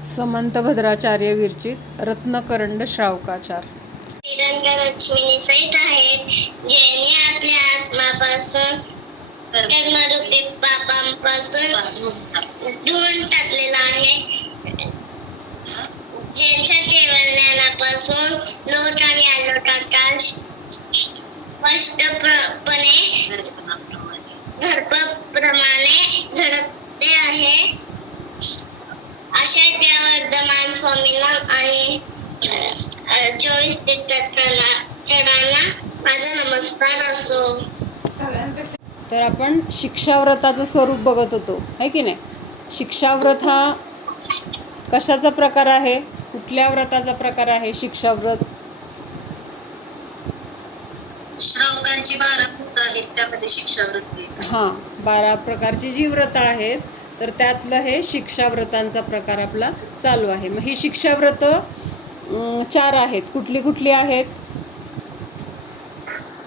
समंत भद्राचार्य विरचित रत्नकरंड श्रावकाचार. निरंजनलक्ष्मी सहित आहेत, ज्यांनी आपल्या आत्मापासून कर्मरूपी पापांपासून धुवून टाकलेला आहे, ज्यांच्या केवळ ज्ञानापासून लोट आणि आलोटात स्पष्टपणे दर्पप्रमाणे झळकते आहे, अशा त्या वर्धमान स्वामींना आणि 24 तीर्थंकरांना माझा नमस्कार असो. तर आपण शिक्षाव्रताचं स्वरूप बघत होतो, है की नाही. शिक्षाव्रत हा कशाचा प्रकार आहे, कुठल्या व्रताचा प्रकार आहे शिक्षाव्रत? श्रावकांची 12 व्रत आहेत, त्यामध्ये शिक्षाव्रत आहे. हां, 12 प्रकारची जी व्रतं आहेत, तर त्यातलं हे शिक्षाव्रतांचा प्रकार आपला चालू आहे. मग ही शिक्षाव्रत 4 आहेत. कुठली कुठली आहेत?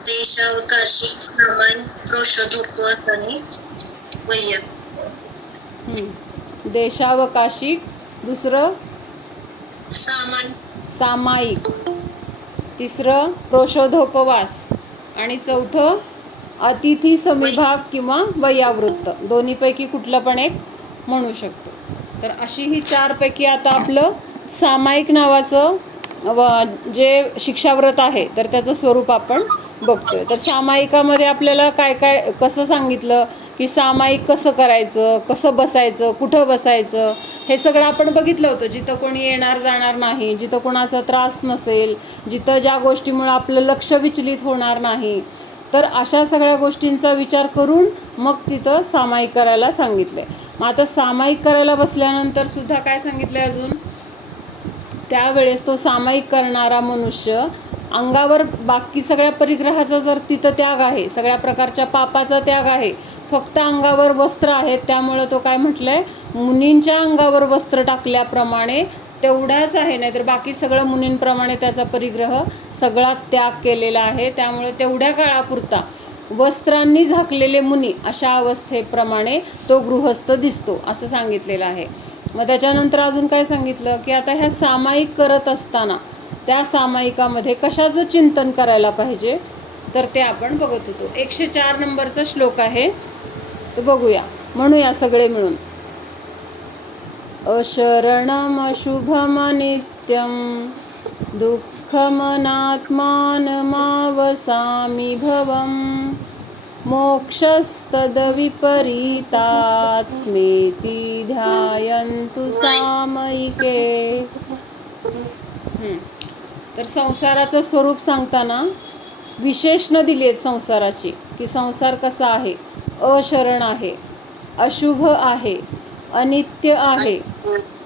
देशावकाशिक, सामायिक, प्रोषधोपवत आणि वैयक्तिक. देशावकाशिक, दुसरं सामायिक, तिसरं प्रोषधोपवास आणि चौथं अतिथी समिभाग किंवा वयावृत्त. दोन्हीपैकी कुठलं पण एक म्हणू शकतो. तर अशी ही 4 पैकी आता आपलं सामायिक नावाचं जे शिक्षाव्रत आहे, तर त्याचं स्वरूप आपण बघतोय. तर सामायिकामध्ये आपल्याला काय काय कसं सांगितलं की सामायिक कसं करायचं, कसं बसायचं, कुठं बसायचं, हे सगळं आपण बघितलं होतं. जिथं कोणी येणार जाणार नाही, जिथं कोणाचा त्रास नसेल, जिथं ज्या गोष्टीमुळे आपलं लक्ष विचलित होणार नाही, तर अशा सगळ्या गोष्टींचा विचार करून मग तिथं सामायिक करायला सांगितलं आहे. मग आता सामायिक करायला बसल्यानंतर सुद्धा काय सांगितलं आहे अजून? त्यावेळेस तो सामायिक करणारा मनुष्य अंगावर बाकी सगळ्या परिग्रहाचा जर तिथं त्याग आहे, सगळ्या प्रकारच्या पापाचा त्याग आहे, फक्त अंगावर वस्त्र आहेत, त्यामुळं तो काय म्हटलं आहे, मुनींच्या अंगावर वस्त्र टाकल्याप्रमाणे तेवढाच आहे, नाहीतर बाकी सगळं मुनींप्रमाणे त्याचा परिग्रह सगळा त्याग केलेला आहे. त्यामुळे तेवढ्या काळापुरता वस्त्रांनी झाकलेले मुनी अशा अवस्थेप्रमाणे तो गृहस्थ दिसतो, असं सांगितलेलं आहे. मग त्याच्यानंतर अजून काय सांगितलं की आता ह्या सामायिक करत असताना त्या सामायिकामध्ये कशाचं चिंतन करायला पाहिजे, तर ते आपण बघत होतो. 104 नंबरचा श्लोक आहे, तो बघूया, म्हणूया सगळे मिळून. अशरणमशुभमनित्यं दुःखमनात्मानमावसामि भवं मोक्षस्तद्विपरीतात्मेति ध्यायन्तु सामयिके. तर संसाराचं स्वरूप सांगताना विशेषणं दिली आहेत संसाराची, की संसार कसा आहे, अशरण आहे, अशुभ आहे, अनित्य आहे,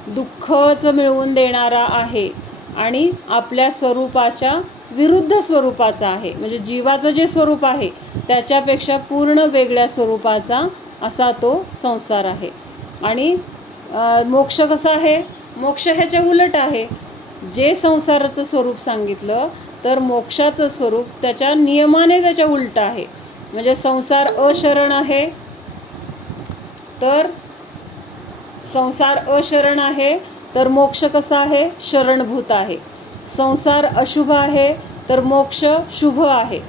दुःखच मिळवून देणारा आहे आणि आपल्या स्वरूपाच्या विरुद्ध स्वरूपाचा आहे. म्हणजे जीवाचं जे स्वरूप आहे त्याच्यापेक्षा पूर्ण वेगळ्या स्वरूपाचा असा तो संसार आहे. आणि मोक्ष कसा आहे, मोक्ष ह्याच्या उलट आहे. जे संसाराचं स्वरूप सांगितलं तर मोक्षाचं स्वरूप त्याच्या नियमाने त्याच्या उलट आहे. म्हणजे संसार अशरण आहे, तर संसार अशरण आहे तर मोक्ष कसा आहे, शरणभूत आहे. संसार अशुभ आहे तर मोक्ष शुभ आहे.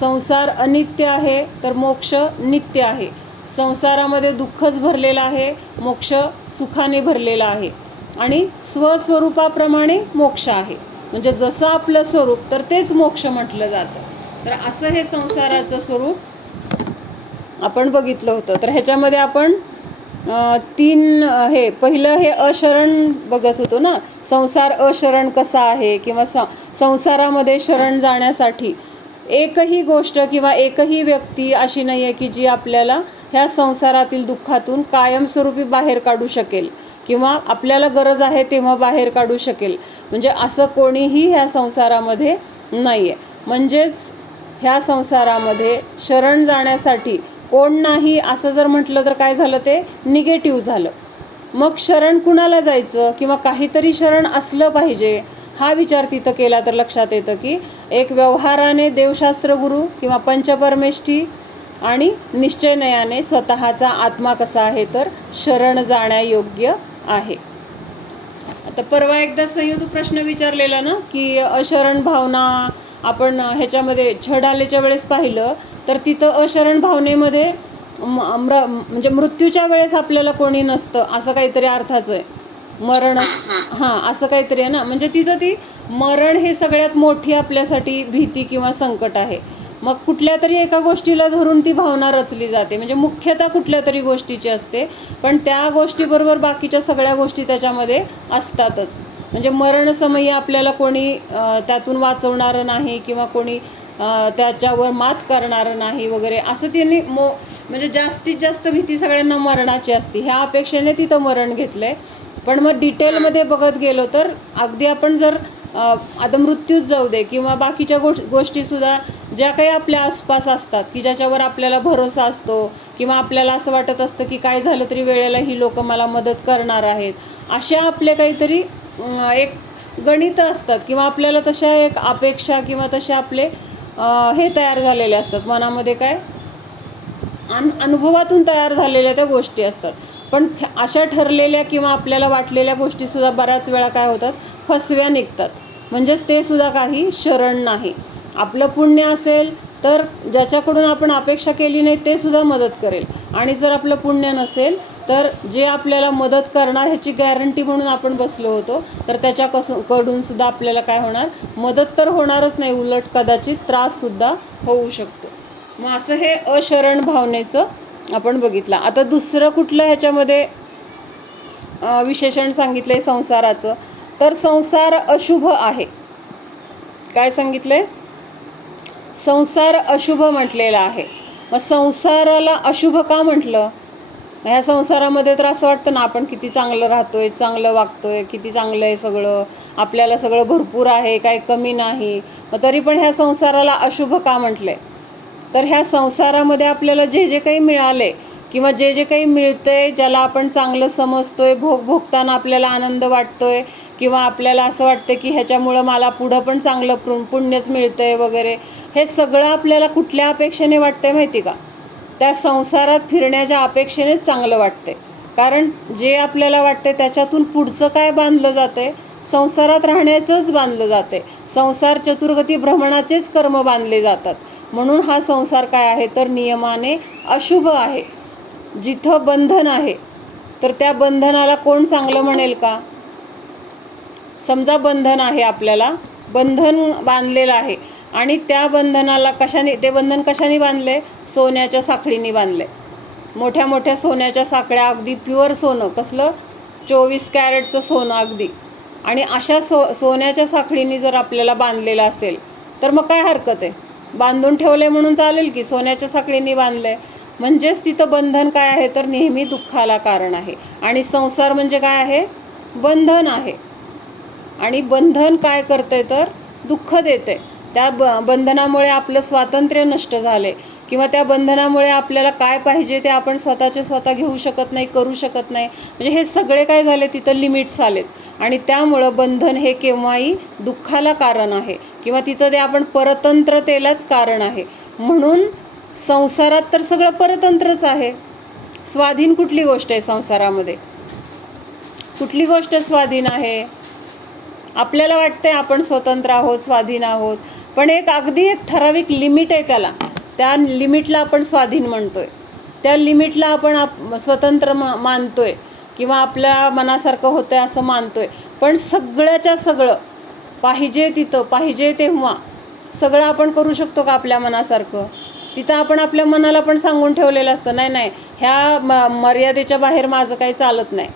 संसार अनित्य आहे तर मोक्ष नित्य आहे. संसारामध्ये दुःखच भरलेला आहे, मोक्ष सुखाने भरलेला आहे. आणि स्वस्वरूपाप्रमाणे मोक्ष आहे. म्हणजे जसं आपलं स्वरूप तर तेच मोक्ष म्हटलं जातं. तर असं हे संसाराचं स्वरूप आपण बघितलं होतं. तर ह्याच्यामध्ये आपण 3 हे पहिलं हे अशरण बघत होतो ना, संसार अशरण कसा आहे, किंवा संसारामध्ये शरण जाण्यासाठी एकही गोष्ट किंवा एकही व्यक्ती अशी नाही आहे की जी आपल्याला ह्या संसारातील दुःखातून कायमस्वरूपी बाहेर काढू शकेल किंवा आपल्याला गरज आहे तेव्हा बाहेर काढू शकेल. म्हणजे असं कोणीही ह्या संसारामध्ये नाही आहे. म्हणजेच ह्या संसारामध्ये शरण जाण्यासाठी कोण नाही असं जर म्हटलं तर काय झालं, ते निगेटिव्ह झालं. मग शरण कुणाला जायचं, किंवा काहीतरी शरण असलं पाहिजे हा विचार तिथं केला तर लक्षात येतं की एक व्यवहाराने देवशास्त्र गुरु किंवा पंचपरमेष्ठी आणि निश्चयनयाने स्वतःचा आत्मा कसा आहे तर शरण जाण्यायोग्य आहे. तर परवा एकदा संयुक्त प्रश्न विचारलेला ना की अशरण भावना आपण ह्याच्यामध्ये छडालेच्या वेळेस पाहिलं तर तिथं अशरण भावनेमध्ये म्हणजे मृत्यूच्या वेळेस आपल्याला कोणी नसतं असं काहीतरी अर्थाचं आहे. मरण हां असं काहीतरी आहे ना. म्हणजे तिथं ती मरण हे सगळ्यात मोठी आपल्यासाठी भीती किंवा संकट आहे. मग कुठल्या तरी एका गोष्टीला धरून ती भावना रचली जाते. म्हणजे मुख्यतः कुठल्या तरी गोष्टीची असते, पण त्या गोष्टीबरोबर बाकीच्या सगळ्या गोष्टी त्याच्यामध्ये असतातच. म्हणजे मरणसमयी आपल्याला कोणी त्यातून वाचवणारं नाही किंवा कोणी त्याच्यावर मात करणारं नाही वगैरे असं त्यांनी म्हणजे जास्तीत जास्त भीती सगळ्यांना मरणाची असते. ह्या अपेक्षेने तिथं मरण घेतलं आहे. पण मग डिटेलमध्ये बघत गेलो तर अगदी आपण जर आता मृत्यूच जाऊ दे किंवा बाकीच्या गोष्टीसुद्धा ज्या काही आपल्या आसपास असतात की ज्याच्यावर आपल्याला भरोसा असतो किंवा आपल्याला असं वाटत असतं की काय झालं तरी वेळेला ही लोक मला मदत करणार आहेत, अशा आपले काहीतरी एक गणितं असतात किंवा आपल्याला तशा एक अपेक्षा किंवा तसे आपले हे तयार झालेले असतात मनामध्ये. काय अनुभवातून तयार झालेल्या त्या गोष्टी असतात. पण अशा ठरलेल्या किंवा आपल्याला वाटलेल्या गोष्टीसुद्धा बऱ्याच वेळा काय होतात, फसव्या निघतात. म्हणजेच ते सुद्धा काही शरण नाही. आपलं पुण्य असेल तर ज्याच्याकडून आपण अपेक्षा केली नाही ते सुद्धा मदत करेल, आणि जर आपलं पुण्य नसेल तर जे आपल्याला मदत करणार ह्याची गॅरंटी म्हणून आपण बसलो होतो तर कडून सुद्धा आपल्याला काय होणार, मदत तर होणारच नाही, उलट कदाचित त्राससुद्धा होऊ शकतो. मग असं हे अशरण भावनेचं आपण बघितलं. आता दुसरं कुठलं ह्याच्यामध्ये विशेषण सांगितलं आहे संसाराचं, तर संसार अशुभ आहे. काय सांगितलं आहे? संसार अशुभ म्हटलेला आहे. मग संसाराला अशुभ का म्हटलं? ह्या संसारामध्ये तर असं वाटतं ना आपण किती चांगलं राहतोय, चांगलं वागतोय, किती चांगलं आहे सगळं, आपल्याला सगळं भरपूर आहे, काही कमी नाही. मग तरी पण ह्या संसाराला अशुभ का म्हटलं आहे? तर ह्या संसारामध्ये आपल्याला जे जे काही मिळाले किंवा जे जे काही मिळतंय, ज्याला आपण चांगलं समजतोय, भोगताना आपल्याला आनंद वाटतोय किंवा आपल्याला असं वाटतं की ह्याच्यामुळं मला पुढं पण चांगलं पुण्यच मिळतंय वगैरे, हे सगळं आपल्याला कुठल्या अपेक्षेने वाटतंय माहिती का? त्या संसारात फिरण्याच्या अपेक्षेनेच चांगलं वाटते. कारण जे आपल्याला वाटते त्याच्यातून पुढचं काय बांधलं जाते, संसारात राहण्याचंच बांधलं जाते. संसार चतुर्गती भ्रमणाचेच कर्म बांधले जातात. म्हणून हा संसार काय आहे तर नियमाने अशुभ आहे. जिथं बंधन आहे तर त्या बंधनाला कोण चांगलं म्हणेल का? समजा बंधन आहे, आपल्याला बंधन बांधलेलं आहे आणि त्या बंधनाला ते बंधन कशाने बांधले? सोन्याच्या साखळीने बांधले. मोठ्या मोठ्या सोन्याच्या साखळ्या, अगदी प्युअर सोनं, कसलं 24 कॅरेटचं सोनं अगदी. आणि अशा सोन्याच्या साखळीने जर आपल्याला बांधलेलं असेल तर मग काय हरकत आहे? बांधून ठेवले म्हणून चालेल की, सोन्याच्या साखळीने बांधले. म्हणजेच तिथं बंधन काय आहे तर नेहमी दुःखाला कारण आहे. आणि संसार म्हणजे काय आहे? बंधन आहे. आणि बंधन काय करते तर दुःख देते. त्या बंधनामुळे आपलं स्वातंत्र्य नष्ट झाले किंवा त्या बंधनामुळे आपल्याला काय पाहिजे ते आपण स्वतः घेऊ शकत नाही, करू शकत नाही. म्हणजे हे सगळे काय झाले, तिथं लिमिट्स आलेत. आणि त्यामुळं बंधन हे केव्हाही दुःखाला कारण आहे किंवा तिथं ते आपण परतंत्रतेलाच कारण आहे. म्हणून संसारात तर सगळं परतंत्रच आहे. स्वाधीन कुठली गोष्ट आहे संसारामध्ये? कुठली गोष्ट स्वाधीन आहे? आपल्याला वाटतंय आपण स्वतंत्र आहोत, स्वाधीन आहोत, पण एक ठराविक लिमिट आहे त्याला. त्या लिमिटला आपण स्वाधीन म्हणतोय, त्या लिमिटला आपण स्वतंत्र मानतोय किंवा आपल्या मनासारखं होतंय असं मानतोय. पण सगळ्याच्या सगळं पाहिजे तिथं, पाहिजे तेव्हा सगळं आपण करू शकतो का आपल्या मनासारखं? तिथं आपण आपल्या मनाला पण सांगून ठेवलेलं असतं, नाही ह्या मर्यादेच्या बाहेर माझं काही चालत नाही.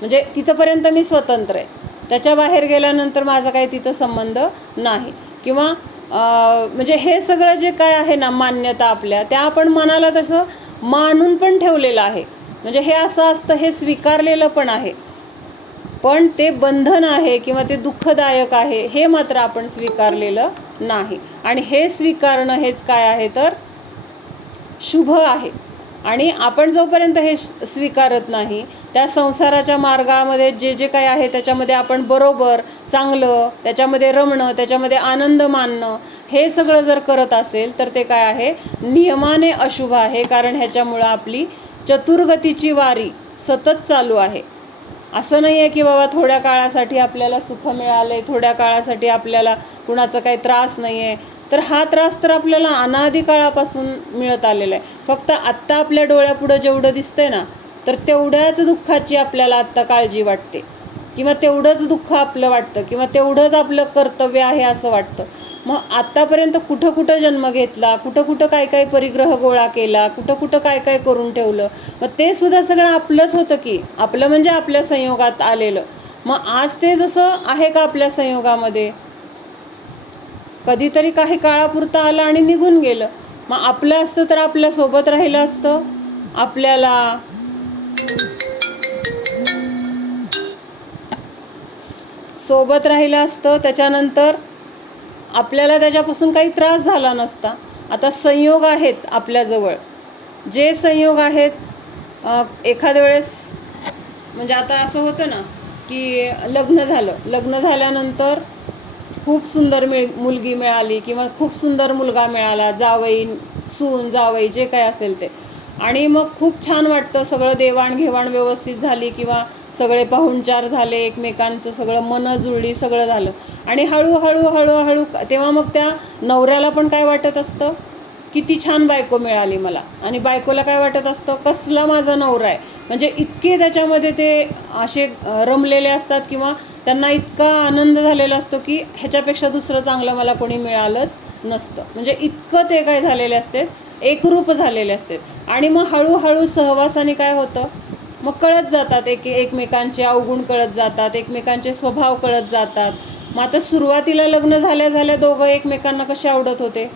म्हणजे तिथंपर्यंत मी स्वतंत्र आहे, त्याच्या बाहेर गेल्यानंतर माझा काही तिथं संबंध नाही. किंवा म्हणजे हे सगळं जे काय आहे ना मान्यता आपल्या, त्या आपण मनाला तसं मानून पण ठेवलेलं आहे. म्हणजे हे असं असतं हे स्वीकारलेलं पण आहे. पण ते बंधन आहे किंवा ते दुःखदायक आहे हे मात्र आपण स्वीकारलेलं नाही. आणि हे स्वीकारणं हेच काय आहे तर शुभ आहे. आणि आपण जोपर्यंत हे स्वीकारत नाही, त्या संसाराच्या मार्गामध्ये जे जे काही आहे त्याच्यामध्ये आपण बरोबर चांगलं, त्याच्यामध्ये रमणं, त्याच्यामध्ये आनंद मानणं, हे सगळं जर करत असेल तर ते काय आहे, नियमाने अशुभ आहे. कारण ह्याच्यामुळं आपली चतुर्गतीची वारी सतत चालू आहे. असं नाही आहे की बाबा थोड्या काळासाठी आपल्याला सुख मिळालं आहे, थोड्या काळासाठी आपल्याला कुणाचा काही त्रास नाही आहे. तर हा त्रास तर आपल्याला अनादी काळापासून मिळत आलेला आहे. फक्त आत्ता आपल्या डोळ्यापुढं जेवढं दिसतंय ना, तर तेवढ्याच दुःखाची आपल्याला आत्ता काळजी वाटते, किंवा तेवढंच दुःख आपलं वाटतं, किंवा तेवढंच आपलं कर्तव्य आहे असं वाटतं. मग आत्तापर्यंत कुठं कुठं जन्म घेतला, कुठं कुठं काय काय परिग्रह गोळा केला, कुठं कुठं काय काय करून ठेवलं, मग ते सुद्धा सगळं आपलंच होतं की. आपलं म्हणजे आपल्या संयोगात आलेलं. मग आज ते जसं आहे का आपल्या संयोगामध्ये, कधीतरी काही काळापुरतं आलं आणि निघून गेलं. मग आपलं असतं तर आपल्यासोबत राहिलं असतं, आपल्याला सोबत राहिलं असतं, त्याच्यानंतर आपल्याला त्याच्यापासून काही त्रास झाला नसता. आता संयोग आहेत आपल्याजवळ, जे संयोग आहेत एखाद्या वेळेस म्हणजे आता असं होतं ना की लग्न झाल्यानंतर खूप सुंदर मुलगी मिळाली, किंवा खूप सुंदर मुलगा मिळाला, जावई सून जावई जे काय असेल ते, आणि मग खूप छान वाटतं, सगळं देवाणघेवाण व्यवस्थित झाली, किंवा सगळे पाहुणचार झाले, एकमेकांचं सगळं मनं जुळली, सगळं झालं. आणि हळूहळू तेव्हा मग त्या नवऱ्याला पण काय वाटत असतं, किती छान बायको मिळाली मला, आणि बायकोला काय वाटत असतं, कसला माझा नवरा आहे. म्हणजे इतके त्याच्यामध्ये ते असे रमलेले असतात, किंवा त्यांना इतका आनंद झालेला असतो की ह्याच्यापेक्षा दुसरं चांगलं मला कोणी मिळालंच नसतं. म्हणजे इतकं ते काय झालेले असते, एकरूप झालेले असते. आणि मग हळूहळू सहवासाने काय होतं, मग कळत जातात, एकमेकांचे अवगुण कळत जातात, एकमेकांचे स्वभाव कळत जातात. मग आता सुरुवातीला लग्न झाल्या दोघं एकमेकांना कसे आवडत होते,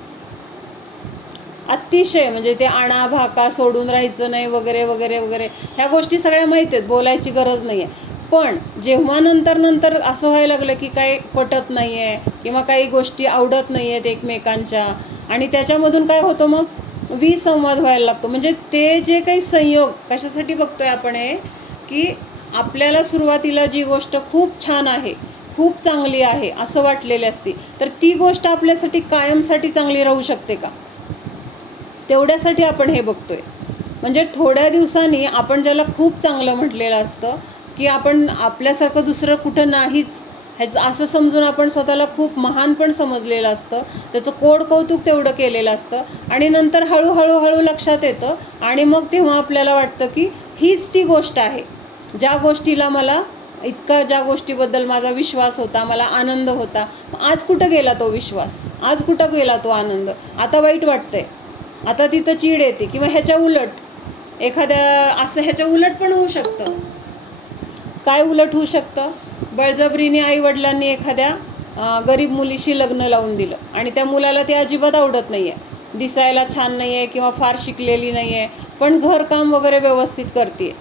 अतिशय, म्हणजे ते आणा भाका सोडून राहायचं नाही वगैरे वगैरे वगैरे, ह्या गोष्टी सगळ्या माहीत आहेत, बोलायची गरज नाही आहे. पण जेव्हा नंतर असं व्हायला लागलं की काही पटत नाही आहे, किंवा काही गोष्टी आवडत नाही आहेत एकमेकांच्या, आणि त्याच्यामधून काय होतं, मग विसंवाद व्हायला लागतो. म्हणजे ते जे काही संयोग कशासाठी बघतोय आपण हे, की आपल्याला सुरुवातीला जी गोष्ट खूप छान आहे, खूप चांगली आहे असं वाटलेली असते, तर ती गोष्ट आपल्यासाठी कायमसाठी चांगली राहू शकते का, तेवढ्यासाठी आपण हे बघतोय. म्हणजे थोड्या दिवसांनी आपण ज्याला खूप चांगलं म्हटलेलं असतं, की आपण आपल्यासारखं दुसरं कुठं नाहीच ह्याचं असं समजून आपण स्वतःला खूप महान पण समजलेलं असतं, त्याचं कोड कौतुक तेवढं केलेलं असतं, आणि नंतर हळूहळू लक्षात येतं, आणि मग तेव्हा आपल्याला वाटतं की हीच ती गोष्ट आहे, ज्या गोष्टीला मला ज्या गोष्टीबद्दल माझा विश्वास होता, मला आनंद होता, आज कुठं गेला तो विश्वास, आज कुठं गेला तो आनंद, आता वाईट वाटतंय, आता तिथं चीड येते. किंवा ह्याच्या उलट ह्याच्या उलट पण होऊ शकतं. काय उलट होऊ शकतं, बळजबरीने आईवडिलांनी एखाद्या गरीब मुलीशी लग्न लावून दिलं, आणि त्या मुलाला ती अजिबात आवडत नाही आहे, दिसायला छान नाही आहे, किंवा फार शिकलेली नाही आहे, पण घरकाम वगैरे व्यवस्थित करते,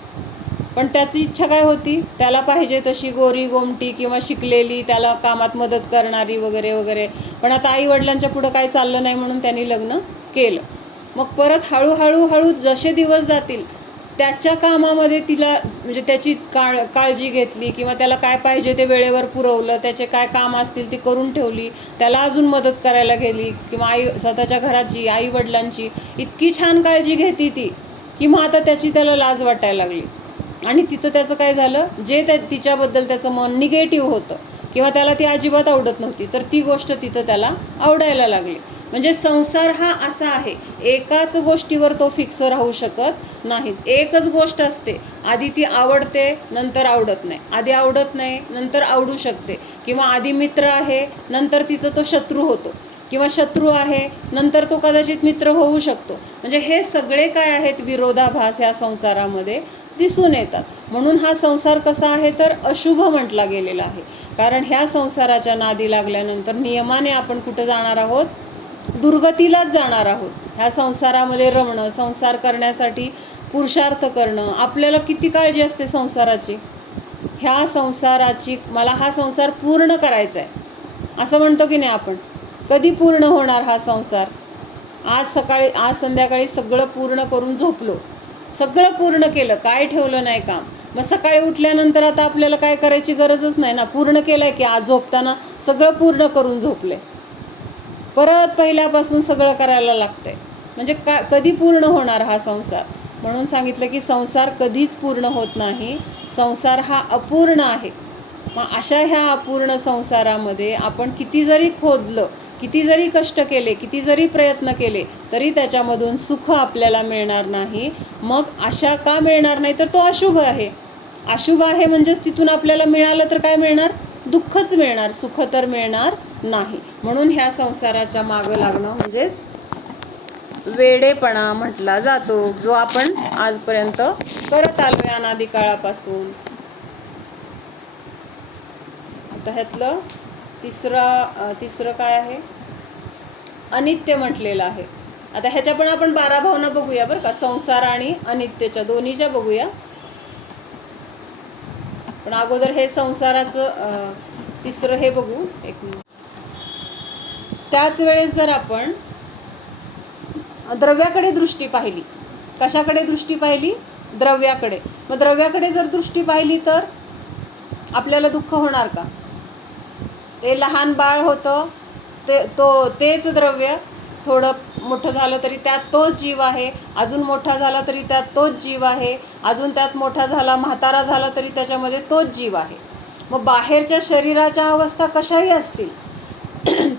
पण त्याची इच्छा काय होती, त्याला पाहिजे तशी गोरी गोमटी किंवा शिकलेली, त्याला कामात मदत करणारी वगैरे वगैरे. पण आता आईवडिलांच्या पुढं काय चाललं नाही म्हणून त्यांनी लग्न केलं. मग परत हळूहळू जसे दिवस जातील, त्याच्या कामामध्ये तिला म्हणजे त्याची काळजी घेतली, किंवा त्याला काय पाहिजे ते वेळेवर पुरवलं, त्याचे काय काम असतील ती करून ठेवली, त्याला अजून मदत करायला गेली, किंवा स्वतःच्या घराची आईवडिलांची इतकी छान काळजी घेते ती, की मग आता त्याला लाज वाटायला लागली. आणि तिथं त्याचं काय झालं, जे तिच्याबद्दल त्याचं मन निगेटिव्ह होतं, किंवा त्याला ती अजिबात आवडत नव्हती, तर ती गोष्ट तिथं त्याला आवडायला लागली. म्हणजे संसार हा असा आहे, एकाच गोष्टीवर तो फिक्स राहू शकत नाही. एकच गोष्ट असते, आधी ती आवडते, नंतर आवडत नाही, आधी आवडत नाही, नंतर आवडू शकते, किंवा आधी मित्र आहे, नंतर तिथं तो शत्रू होतो, किंवा शत्रू आहे, नंतर तो कदाचित मित्र होऊ शकतो. म्हणजे हे सगळे काय आहेत, विरोधाभास ह्या संसारामध्ये दिसून येतात. म्हणून हा संसार कसा आहे, तर अशुभ म्हटला गेलेला आहे. कारण ह्या संसाराच्या नादी लागल्यानंतर नियमाने आपण कुठं जाणार आहोत, दुर्गतीलाच जाणार आहोत. ह्या संसारामध्ये रमणं, संसार करण्यासाठी पुरुषार्थ करणं, आपल्याला किती काळजी असते संसाराची, ह्या संसाराची, मला हा संसार पूर्ण करायचा आहे असं म्हणतो की नाही आपण, कधी पूर्ण होणार हा संसार. आज संध्याकाळी सगळं पूर्ण करून झोपलो, सगळं पूर्ण केलं, काय ठेवलं नाही काम, मग सकाळी उठल्यानंतर आता आपल्याला काय करायची गरजच नाही ना, पूर्ण केलं आहे की आज झोपताना सगळं पूर्ण करून झोपले, परत पहिल्यापासून सगळं करायला लागतंय. म्हणजे कधी पूर्ण होणार हा संसार. म्हणून सांगितलं की संसार कधीच पूर्ण होत नाही, संसार हा अपूर्ण आहे. मग अशा ह्या अपूर्ण संसारामध्ये आपण किती जरी खोदलं, किती जरी कष्ट केले, किती जरी प्रयत्न केले, तरी त्याच्यामधून सुख आपल्याला मिळणार नाही. मग आशा का मिळणार नाही, तर तो अशुभ आहे. अशुभ आहे म्हणजेच तिथून आपल्याला मिळालं तर काय मिळणार, दुःखच मिळणार, सुख तर मिळणार नाही. म्हणून ह्या संसाराच्या मागं लागणं म्हणजेच वेडेपणा म्हटला जातो, जो आपण आजपर्यंत करत आलोय अनादी काळापासून. आता ह्यातलं तिसरं काय आहे, अनित्य म्हटलेलं आहे. आता ह्याच्या पण आपण 12 भावना बघूया बरं का, संसार आणि अनित्यच्या दोन्हीच्या बघूया. पण अगोदर हे संसाराचं तिसरं हे बघू एक मिनिट. त्याच वेळेस जर आपण द्रव्याकडे दृष्टी पाहिली, कशाकडे दृष्टी पाहिली, द्रव्याकडे. मग द्रव्याकडे जर दृष्टी पाहिली तर आपल्याला दुःख होणार का? ते लहान बाळ होतं, तेच द्रव्य थोडं मोठं झालं तरी त्यात तोच जीव आहे, अजून मोठा झाला तरी त्यात तोच जीव आहे, अजून त्यात मोठा झाला म्हातारा झाला तरी त्याच्यामध्ये तोच जीव आहे. मग बाहेरच्या शरीराच्या अवस्था कशाही असतील,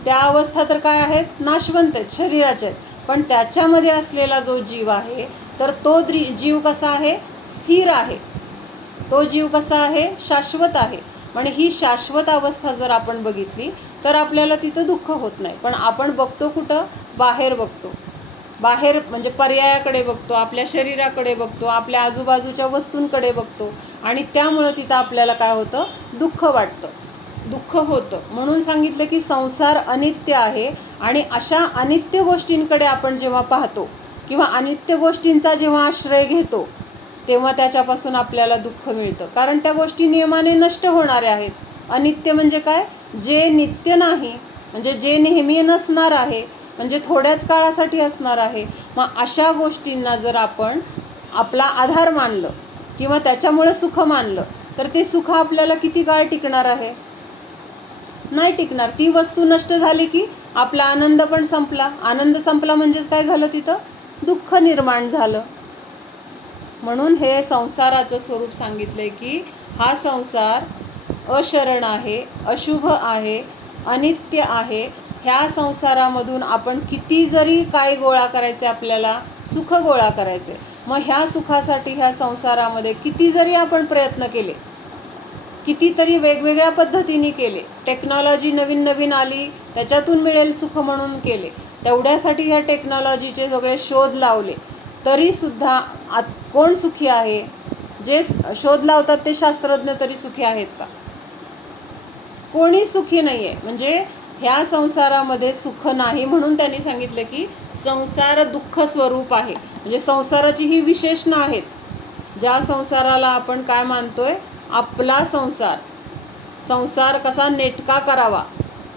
त्या अवस्था तर काय आहेत, नाशवंत आहेत, शरीराच्या आहेत. पण त्याच्यामध्ये असलेला जो जीव आहे तर तो जीव कसा आहे, स्थिर आहे. तो जीव कसा आहे, शाश्वत आहे. म्हणजे ही शाश्वत अवस्था जर आपण बघितली तर आपल्याला तिथं दुःख होत नाही. पण आपण बघतो कुठं, बाहेर बघतो. बाहेर म्हणजे पर्यायाकडे बघतो, आपल्या शरीराकडे बघतो, आपल्या आजूबाजूच्या वस्तूंकडे बघतो, आणि त्यामुळं तिथं आपल्याला काय होतं, दुःख वाटतं, दुःख होतं. म्हणून सांगितलं की संसार अनित्य आहे. आणि अशा अनित्य गोष्टींकडे आपण जेव्हा पाहतो किंवा अनित्य गोष्टींचा जेव्हा आश्रय घेतो, तेव्हा त्याच्यापासून आपल्याला दुःख मिळतं. कारण त्या गोष्टी नियमाने नष्ट होणाऱ्या आहेत. अनित्य म्हणजे काय, जे नित्य नाही, म्हणजे जे नेहमी नसणार आहे, म्हणजे थोड्याच काळासाठी असणार आहे. मग अशा गोष्टींना जर आपण आपला आधार मानलं किंवा त्याच्यामुळे सुख मानलं, तर ते सुख आपल्याला किती काळ टिकणार आहे, नाही टिकणार. ती वस्तू नष्ट झाली की आपला आनंद पण संपला. आनंद संपला म्हणजेच काय झालं, तिथं दुःख निर्माण झालं. म्हणून हे संसाराचं स्वरूप सांगितलंय की हा संसार अशरण आहे, अशुभ आहे, अनित्य आहे. ह्या संसारामधून आपण किती जरी काय गोळा करायचे, आपल्याला सुख गोळा करायचे. मग ह्या सुखासाठी ह्या संसारामध्ये किती जरी आपण प्रयत्न केले, कितीतरी वेगवेगळ्या पद्धतीने केले, टेक्नॉलॉजी नवीन नवीन आली त्याच्यातून मिळेल सुख म्हणून केले, तेवढ्यासाठी ह्या टेक्नॉलॉजीचे सगळे शोध लावले, तरीसुद्धा आज कोण सुखी आहे? जे शोध लावतात ते शास्त्रज्ञ तरी सुखी आहेत का? कोणी सुखी नाही आहे. म्हणजे ह्या संसारामध्ये सुख नाही. म्हणून त्यांनी सांगितलं की संसार दुःख स्वरूप आहे. म्हणजे संसाराची ही विशेषणं आहेत. ज्या संसाराला आपण काय मानतोय, आपला संसार कसा नेटका करावा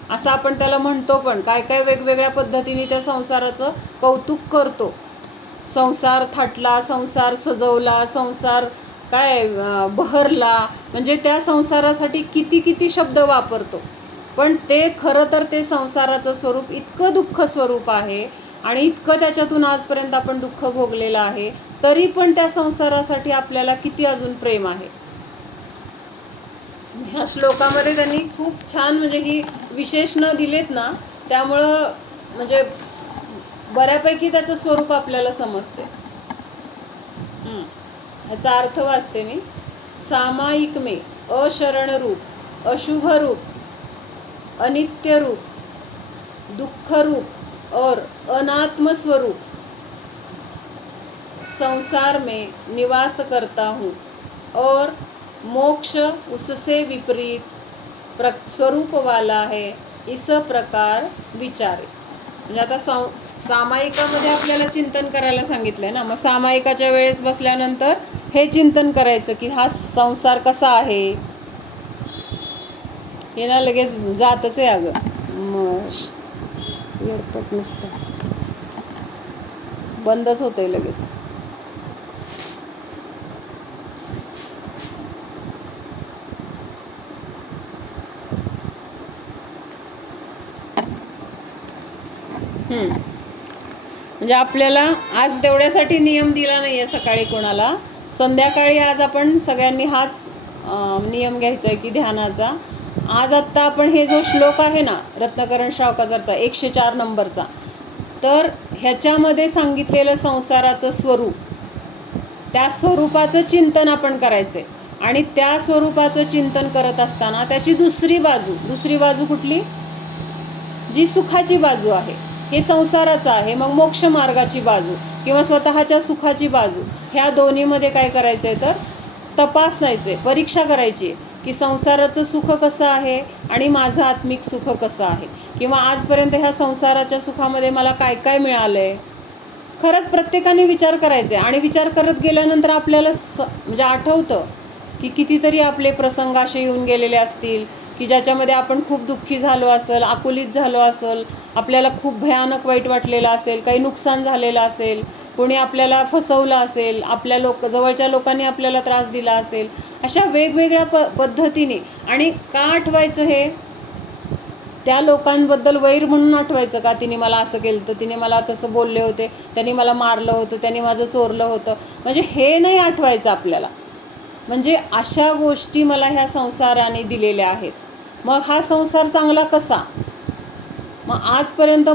असं आपण त्याला म्हणतो. पण काय काय वेगवेगळ्या पद्धतीने त्या संसाराचं कौतुक करतो. संसार थाटला, संसार सजवला, संसार काय बहरला, म्हणजे त्या संसारासाठी किती किती शब्द वापरतो. पण ते खरं तर ते संसाराचं स्वरूप इतकं दुःख स्वरूप आहे आणि इतकं त्याच्यातून आजपर्यंत आपण दुःख भोगलेलं आहे, तरी पण त्या संसारासाठी आपल्याला किती अजून प्रेम आहे. ह्या श्लोकामध्ये त्यांनी खूप छान म्हणजे ही विशेषणं दिलेत ना, त्यामुळं म्हणजे बऱ्यापैकी त्याचं स्वरूप आपल्याला समजते. ह्याचा अर्थ वाचते मी. सामायिक में अशरण रूप, अशुभ रूप, अनित्य रूप, दुख रूप और अनात्म स्वरूप संसार में निवास करता हूँ और मोक्ष उससे विपरीत स्वरूप वाला है, इस प्रकार विचारे. म्हणजे आता सामायिकामध्ये आपल्याला चिंतन करायला सांगितलंय ना. मग सामायिकाच्या वेळेस बसल्यानंतर हे चिंतन करायचं की हा संसार कसा आहे. हे ना लगेच जातच आहे अगं, एअरपोर्ट नुसतं बंदच होतंय लगेच. म्हणजे आपल्याला आज तेवढ्यासाठी नियम दिला नाही आहे सकाळी कोणाला, संध्याकाळी आज आपण सगळ्यांनी हाच नियम घ्यायचा आहे की ध्यानाचा. आज आत्ता आपण हे जो श्लोक आहे ना रत्नकरण श्रावकाचारचा 104 नंबरचा, तर ह्याच्यामध्ये सांगितलेलं संसाराचं स्वरूप, त्या स्वरूपाचं चिंतन आपण करायचं आहे. आणि त्या स्वरूपाचं चिंतन करत असताना त्याची दुसरी बाजू कुठली, जी सुखाची बाजू आहे, हे संसाराचं आहे, मग मोक्ष मार्गाची बाजू किंवा स्वतःच्या सुखाची बाजू, ह्या दोन्हीमध्ये काय करायचं आहे तर तपासायचं आहे, परीक्षा करायची आहे की संसाराचं सुख कसं आहे आणि माझं आत्मिक सुख कसं आहे, किंवा आजपर्यंत ह्या संसाराच्या सुखामध्ये मला काय काय मिळालं आहे. खरंच प्रत्येकाने विचार करायचा आहे. आणि विचार करत गेल्यानंतर आपल्याला म्हणजे आठवतं की कितीतरी आपले प्रसंग असे येऊन गेलेले असतील की ज्याच्यामध्ये आपण खूप दुःखी झालो असेल, आकुलित झालो असेल, आपल्याला खूप भयानक वाईट वाटलेलं असेल, काही नुकसान झालेलं असेल, कोणी आपल्याला फसवलं असेल, आपल्या जवळच्या लोकांनी आपल्याला त्रास दिला असेल, अशा वेगवेगळ्या पद्धतीने. आणि का आठवायचं हे, त्या लोकांबद्दल वैर म्हणून आठवायचं का, तिने मला असं केलं, तर तिने मला तसं बोलले होते, त्यांनी मला मारलं होतं, त्यांनी माझं चोरलं होतं, म्हणजे हे नाही आठवायचं आपल्याला. म्हणजे अशा गोष्टी मला ह्या संसाराने दिलेल्या आहेत. मग हा संसार चांगला कसा, मग आजपर्यंत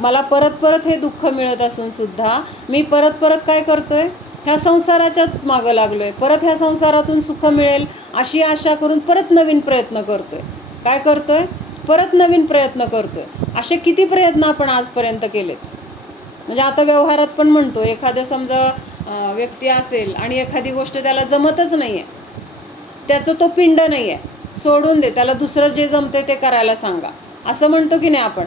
मला परत हे दुःख मिळत असून सुद्धा मी परत काय करतोय, ह्या संसाराच्याच मागं लागलोय. परत ह्या संसारातून सुख मिळेल अशी आशा करून परत नवीन प्रयत्न करतोय. काय करतोय, परत नवीन प्रयत्न करतोय. असे किती प्रयत्न आपण आजपर्यंत केलेत. म्हणजे आता व्यवहारात पण म्हणतो, एखाद्या समजा व्यक्ती असेल आणि एखादी गोष्ट त्याला जमतच नाही आहे, त्याचं तो पिंड नाही आहे, सोडून दे, त्याला दुसरं जे जमते ते करायला सांगा, असं म्हणतो की नाही आपण.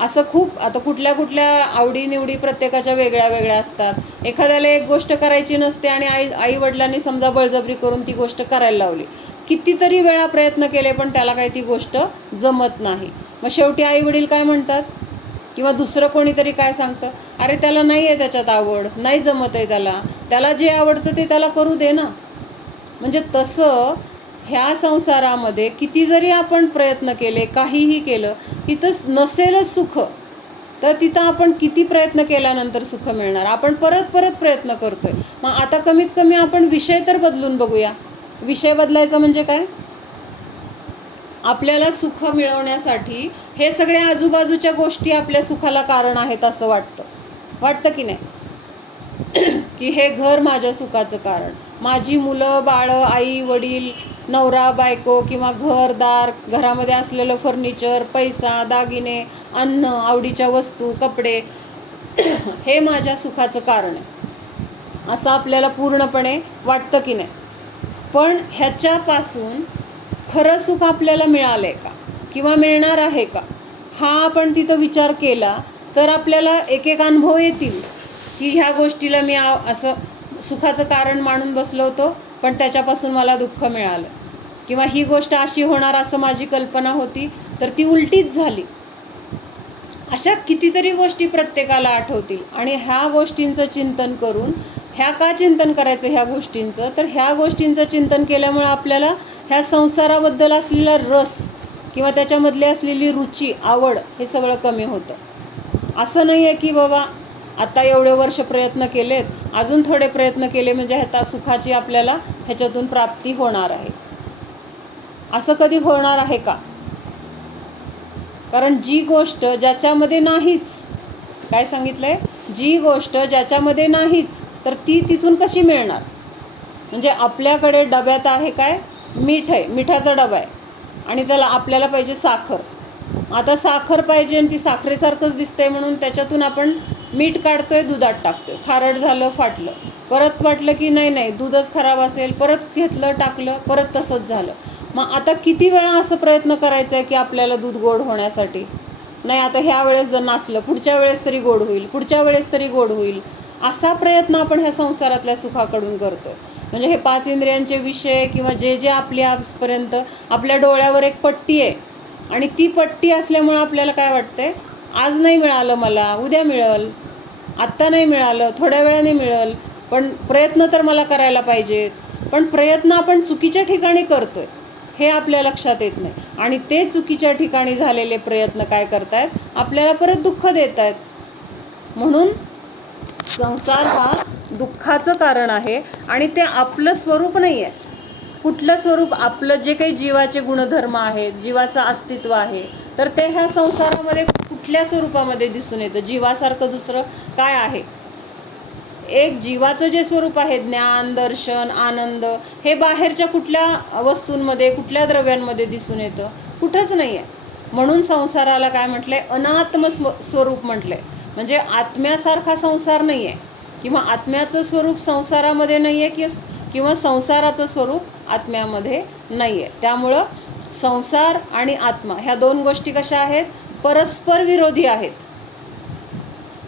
असं खूप आता कुठल्या आवडीनिवडी प्रत्येकाच्या वेगळ्या असतात. एखाद्याला एक गोष्ट करायची नसते आणि आई वडिलांनी समजा बळजबरी करून ती गोष्ट करायला लावली, कितीतरी वेळा प्रयत्न केले पण त्याला काही ती गोष्ट जमत नाही. मग शेवटी आई वडील काय म्हणतात किंवा दुसरं कोणीतरी काय सांगतं, अरे त्याला नाही आहे त्याच्यात आवड, नाही जमत आहे त्याला जे आवडतं ते त्याला करू दे ना. म्हणजे तसं ह्या संसारामध्ये किती जरी आपण प्रयत्न केले, काहीही केलं, तिथं नसेलच सुख, तर तिथं आपण किती प्रयत्न केल्यानंतर सुख मिळणार. आपण परत प्रयत्न करतोय. मग आता कमीत कमी आपण विषय तर बदलून बघूया. विषय बदलायचा म्हणजे काय, आपल्याला सुख मिळवण्यासाठी हे सगळ्या आजूबाजूच्या गोष्टी आपल्या सुखाला कारण आहेत असं वाटतं की नाही. की हे घर माझ्या सुखाचं कारण, माझी मुलं बाळं, आई वडील, नवरा बायको किंवा घरदार, घरामध्ये असलेलं फर्निचर, पैसा, दागिने, अन्न, आवडीच्या वस्तू, कपडे, हे माझ्या सुखाचं कारण आहे असं आपल्याला पूर्णपणे वाटतं की नाही. पण ह्याच्यापासून खरं सुख आपल्याला मिळालं आहे का किंवा मिळणार आहे का, हा आपण तिथं विचार केला तर आपल्याला एक अनुभव येतील की ह्या गोष्टीला मी असं सुखाचं कारण मानून बसलो होतो पण त्याच्यापासून मला दुःख मिळालं, किंवा ही गोष्ट अशी होणार असं माझी कल्पना होती तर ती उलटीच झाली. अशा कितीतरी गोष्टी प्रत्येकाला आठवतील. आणि ह्या गोष्टींचं चिंतन करून, ह्या का चिंतन करायचं ह्या गोष्टींचं, तर ह्या गोष्टींचं चिंतन केल्यामुळे आपल्याला ह्या संसाराबद्दल असलेला रस किंवा त्याच्यामधली असलेली रुची, आवड, हे सगळं कमी होतं. असं नाही आहे की बाबा आता एवढे वर्ष प्रयत्न केलेत, अजून थोडे प्रयत्न केले म्हणजे ह्याचा सुखाची आपल्याला ह्याच्यातून प्राप्ती होणार आहे, असं कधी होणार आहे का. कारण जी गोष्ट ज्याच्यामध्ये नाहीच, काय सांगितलंय, जी गोष्ट ज्याच्यामध्ये नाहीच तर ती तिथून कशी मिळणार. म्हणजे आपल्याकडे डब्यात आहे काय, मीठ आहे, मिठाचा डबा आहे आणि त्याला आपल्याला पाहिजे साखर. आता साखर पाहिजे आणि ती साखरेसारखंच दिसतंय म्हणून त्याच्यातून आपण मीठ काढतोय, दुधात टाकतोय, खारट झालं, फाटलं, परत वाटलं की नाही दूधच खराब असेल, परत घेतलं, टाकलं, परत तसंच झालं. मग आता किती वेळा असं प्रयत्न करायचा आहे की आपल्याला दूध गोड होण्यासाठी, नाही आता ह्या वेळेस जर नासलं, पुढच्या वेळेस तरी गोड होईल, पुढच्या वेळेस तरी गोड होईल, असा प्रयत्न आपण ह्या संसारातल्या सुखाकडून करतोय. म्हणजे हे 5 इंद्रियांचे विषय किंवा जे आपले आजपर्यंत आपल्या डोळ्यावर एक पट्टी आहे आणि ती पट्टी असल्यामुळे आपल्याला काय वाटतंय, आज नाही मिळालं मला, उद्या मिळेल, आत्ता नाही मिळालं, थोड्या वेळाने मिळेल, पण प्रयत्न तर मला करायला पाहिजेत. पण प्रयत्न आपण चुकीच्या ठिकाणी करतोय. हे आपल्या लक्षात येत नाही. आणि ते चुकीच्या ठिकाणी झालेले प्रयत्न काय करतायत, आपल्याला परत दुःख देत आहेत. म्हणून संसार हा दुःखाचं कारण आहे आणि ते आपलं स्वरूप नाही आहे. कुठलं स्वरूप? आपलं जे काही जीवाचे गुणधर्म आहेत, जीवाचं अस्तित्व आहे, तर ते ह्या संसारामध्ये कुठल्या स्वरूपामध्ये दिसून येतं? जीवासारखं दुसरं काय आहे? एक जीवाचं जे स्वरूप आहे, ज्ञान, दर्शन, आनंद, हे बाहेरच्या कुठल्या वस्तूंमध्ये, कुठल्या द्रव्यांमध्ये दिसून येतं? कुठंच नाही आहे. म्हणून संसाराला काय म्हटलंय? अनात्म स्वरूप म्हटलंय. म्हणजे आत्म्यासारखा संसार नाही आहे, किंवा आत्म्याचं स्वरूप संसारामध्ये नाही आहे, किंवा संसाराचं स्वरूप आत्म्यामध्ये नाही आहे. त्यामुळं संसार आणि आत्मा ह्या दोन गोष्टी कशा आहेत? परस्पर विरोधी आहेत.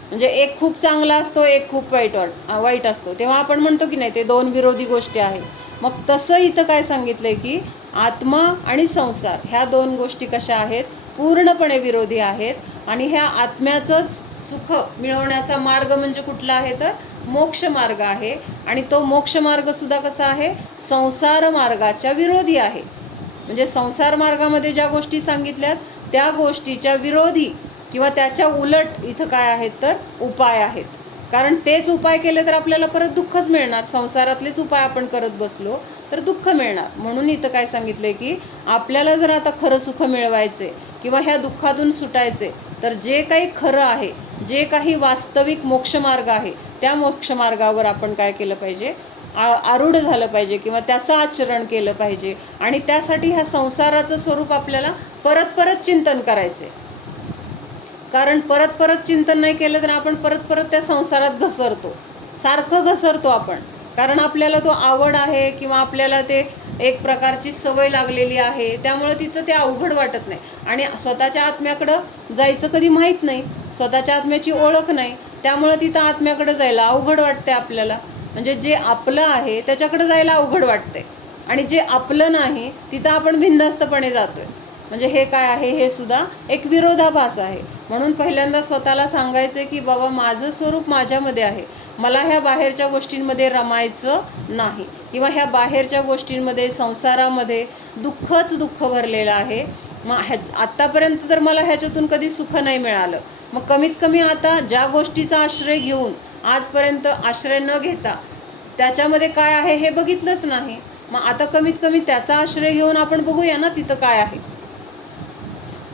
म्हणजे एक खूप चांगला असतो, एक खूप वाईट असतो. तेव्हा आपण म्हणतो की नाही, ते दोन विरोधी गोष्टी आहेत. मग तसं इथं काय सांगितलंय की आत्मा आणि संसार ह्या दोन गोष्टी कशा आहेत? पूर्णपणे विरोधी आहेत. आणि ह्या आत्म्याचंच सुख मिळवण्याचा मार्ग म्हणजे कुठला आहे? तर मोक्ष मार्ग आहे. आणि तो मोक्ष मार्ग सुद्धा कसा आहे? संसार मार्गाच्या विरोधी आहे. म्हणजे संसार मार्गामध्ये ज्या गोष्टी सांगितल्यात त्या गोष्टीच्या विरोधी किंवा त्याच्या उलट इथं काय आहेत? तर उपाय आहेत. कारण तेच उपाय केले तर आपल्याला परत दुःखच मिळणार. संसारातलेच उपाय आपण करत बसलो तर दुःख मिळणार. म्हणून इथं काय सांगितलंय की आपल्याला जर आता खरं सुख मिळवायचे किंवा ह्या दुःखातून सुटायचे, तर जे काही खरं आहे, जे काही वास्तविक मोक्षमार्ग आहे, त्या मोक्षमार्गावर आपण काय केलं पाहिजे? आरूढ झालं पाहिजे किंवा त्याचं आचरण केलं पाहिजे. आणि त्यासाठी ह्या संसाराचं स्वरूप आपल्याला परत परत चिंतन करायचे. कारण परत परत चिंतन नाही केलं तर आपण परत परत त्या संसारात घसरतो, सारखं घसरतो आपण. कारण आपल्याला तो आवड आहे किंवा आपल्याला ते एक प्रकारची सवय लागलेली आहे. त्यामुळे तिथं ते अवघड वाटत नाही. आणि स्वतःच्या आत्म्याकडं जायचं कधी माहीत नाही, स्वतःच्या आत्म्याची ओळख नाही. त्यामुळं तिथं आत्म्याकडं जायला अवघड वाटते आपल्याला. म्हणजे जे आपलं आहे त्याच्याकडं जायला अवघड वाटते. आणि जे आपलं नाही तिथं आपण बिनधास्तपणे जातोय. म्हणजे हे काय आहे? हे सुद्धा एक विरोधाभास आहे. म्हणून पहिल्यांदा स्वतःला सांगायचं की बाबा माझं स्वरूप माझ्यामध्ये आहे. मला ह्या बाहेरच्या गोष्टींमध्ये रमायचं नाही, किंवा ह्या बाहेरच्या गोष्टींमध्ये, संसारामध्ये दुःखच दुःख भरलेलं आहे. मग आत्तापर्यंत तर मला ह्याच्यातून कधी सुख नाही मिळालं. मग कमीत कमी आता ज्या गोष्टीचा आश्रय घेऊन आजपर्यंत आश्रय न घेता त्याच्यामध्ये काय आहे हे बघितलंच नाही. मग आता कमीत कमी त्याचा आश्रय घेऊन आपण बघूया ना तिथं काय आहे.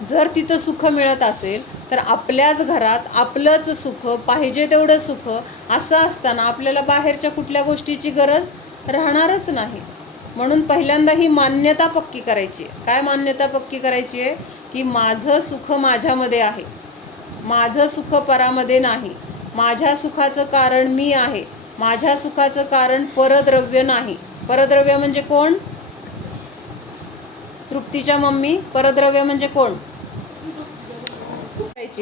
जर तिथं सुख मिळत असेल तर आपल्याच घरात आपलंच सुख, पाहिजे तेवढं सुख असं असताना आपल्याला बाहेरच्या कुठल्या गोष्टीची गरज राहणारच नाही. म्हणून पहिल्यांदा ही मान्यता पक्की करायची आहे. काय मान्यता पक्की करायची आहे? की माझं सुख माझ्यामध्ये आहे, माझं सुख परामध्ये नाही, माझ्या सुखाचं कारण मी आहे, माझ्या सुखाचं कारण परद्रव्य नाही. परद्रव्य म्हणजे कोण? तृप्तीच्या मम्मी, परद्रव्य म्हणजे कोण?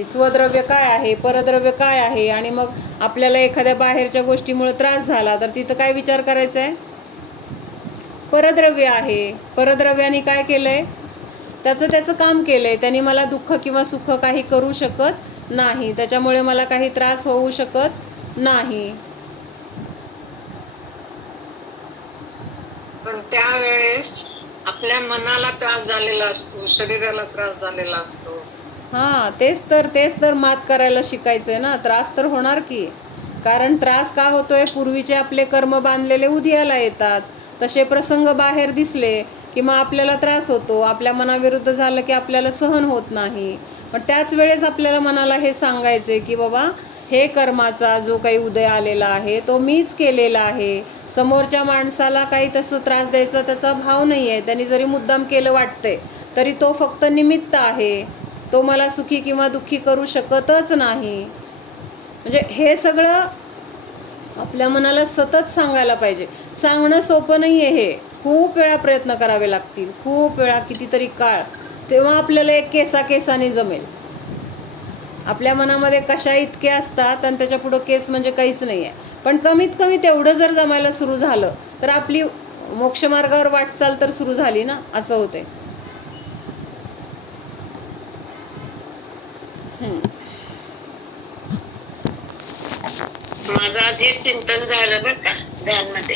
स्वद्रव्य काय आहे, परद्रव्य काय आहे. आणि मग आपल्याला एखाद्या बाहेरच्या गोष्टीमुळे त्रास झाला तर तिथं काय विचार करायचा आहे? परद्रव्य आहे. परद्रव्याने काय केलंय? त्याचं काम केलंय. त्यांनी मला दुःख किंवा सुख काही करू शकत नाही, त्याच्यामुळे मला काही त्रास होऊ शकत नाही. पण त्यावेळेस आपल्या मनाला त्रास झालेला असतो, शरीराला त्रास झालेला असतो. हां, तेच तर मात करायला शिकायचंय ना. त्रास तर होणार की. कारण त्रास का होतोय? पूर्वीचे आपले कर्म बांधलेले उदयाला येतात. तसे प्रसंग बाहेर दिसले की मग आपल्याला त्रास होतो. आपल्या मनाविरुद्ध झालं की आपल्याला सहन होत नाही. पण त्याच वेळेस आपल्याला मनाला हे सांगायचे की बाबा हे कर्माचा जो काही उदय आलेला आहे तो मीच केलेला आहे. समोरच्या माणसाला काही तसं त्रास द्यायचा त्याचा भाव नाही आहे. त्यांनी जरी मुद्दाम केलं वाटतंय तरी तो फक्त निमित्त आहे. तो मला सुखी किंवा दुःखी करू शकतच नाही. म्हणजे हे सगळं आपल्या मनाला सतत सांगायला पाहिजे. सांगणं सोपं नाही आहे. हे खूप वेळा प्रयत्न करावे लागतील, खूप वेळा, कितीतरी काळ. तेव्हा आपल्याला एक केसाने जमेल. आपल्या मनामध्ये कशा इतके असतात आणि त्याच्या पुढं केस म्हणजे काहीच नाही आहे. पण कमीत कमी तेवढं जर जमायला सुरू झालं तर आपली मोक्षमार्गावर वाटचाल तर सुरू झाली ना, असं होते. माझं आज हे चिंतन झालं बरं का ध्यानमध्ये.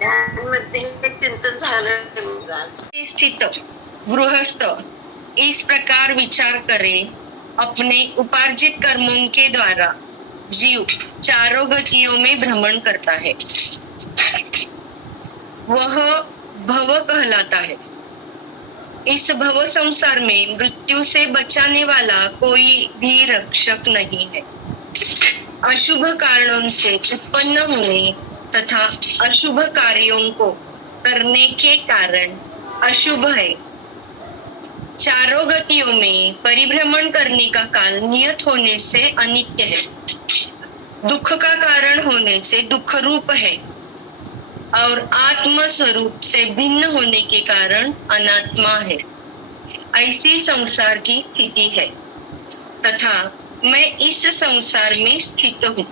ध्यानमध्ये हे चिंतन झालं आज. स्थित गृहस्थ इस प्रकार विचार करे, अपने उपार्जित कर्मों के द्वारा जीव चारों गतियों में भ्रमण करता है, वह भव कहलाता है। इस भव संसार में मृत्यु से बचाने वाला कोई भी रक्षक नहीं है। अशुभ कारणों से उत्पन्न होने तथा अशुभ कार्यों को करने के कारण अशुभ है। चारों गतियों में परिभ्रमण करने का काल नियत होने से अनित्य है, दुख का कारण होने से दुख रूप है और आत्म स्वरूप से भिन्न होने के कारण अनात्मा है। ऐसी संसार की स्थिति है तथा मैं इस संसार में स्थित हूँ।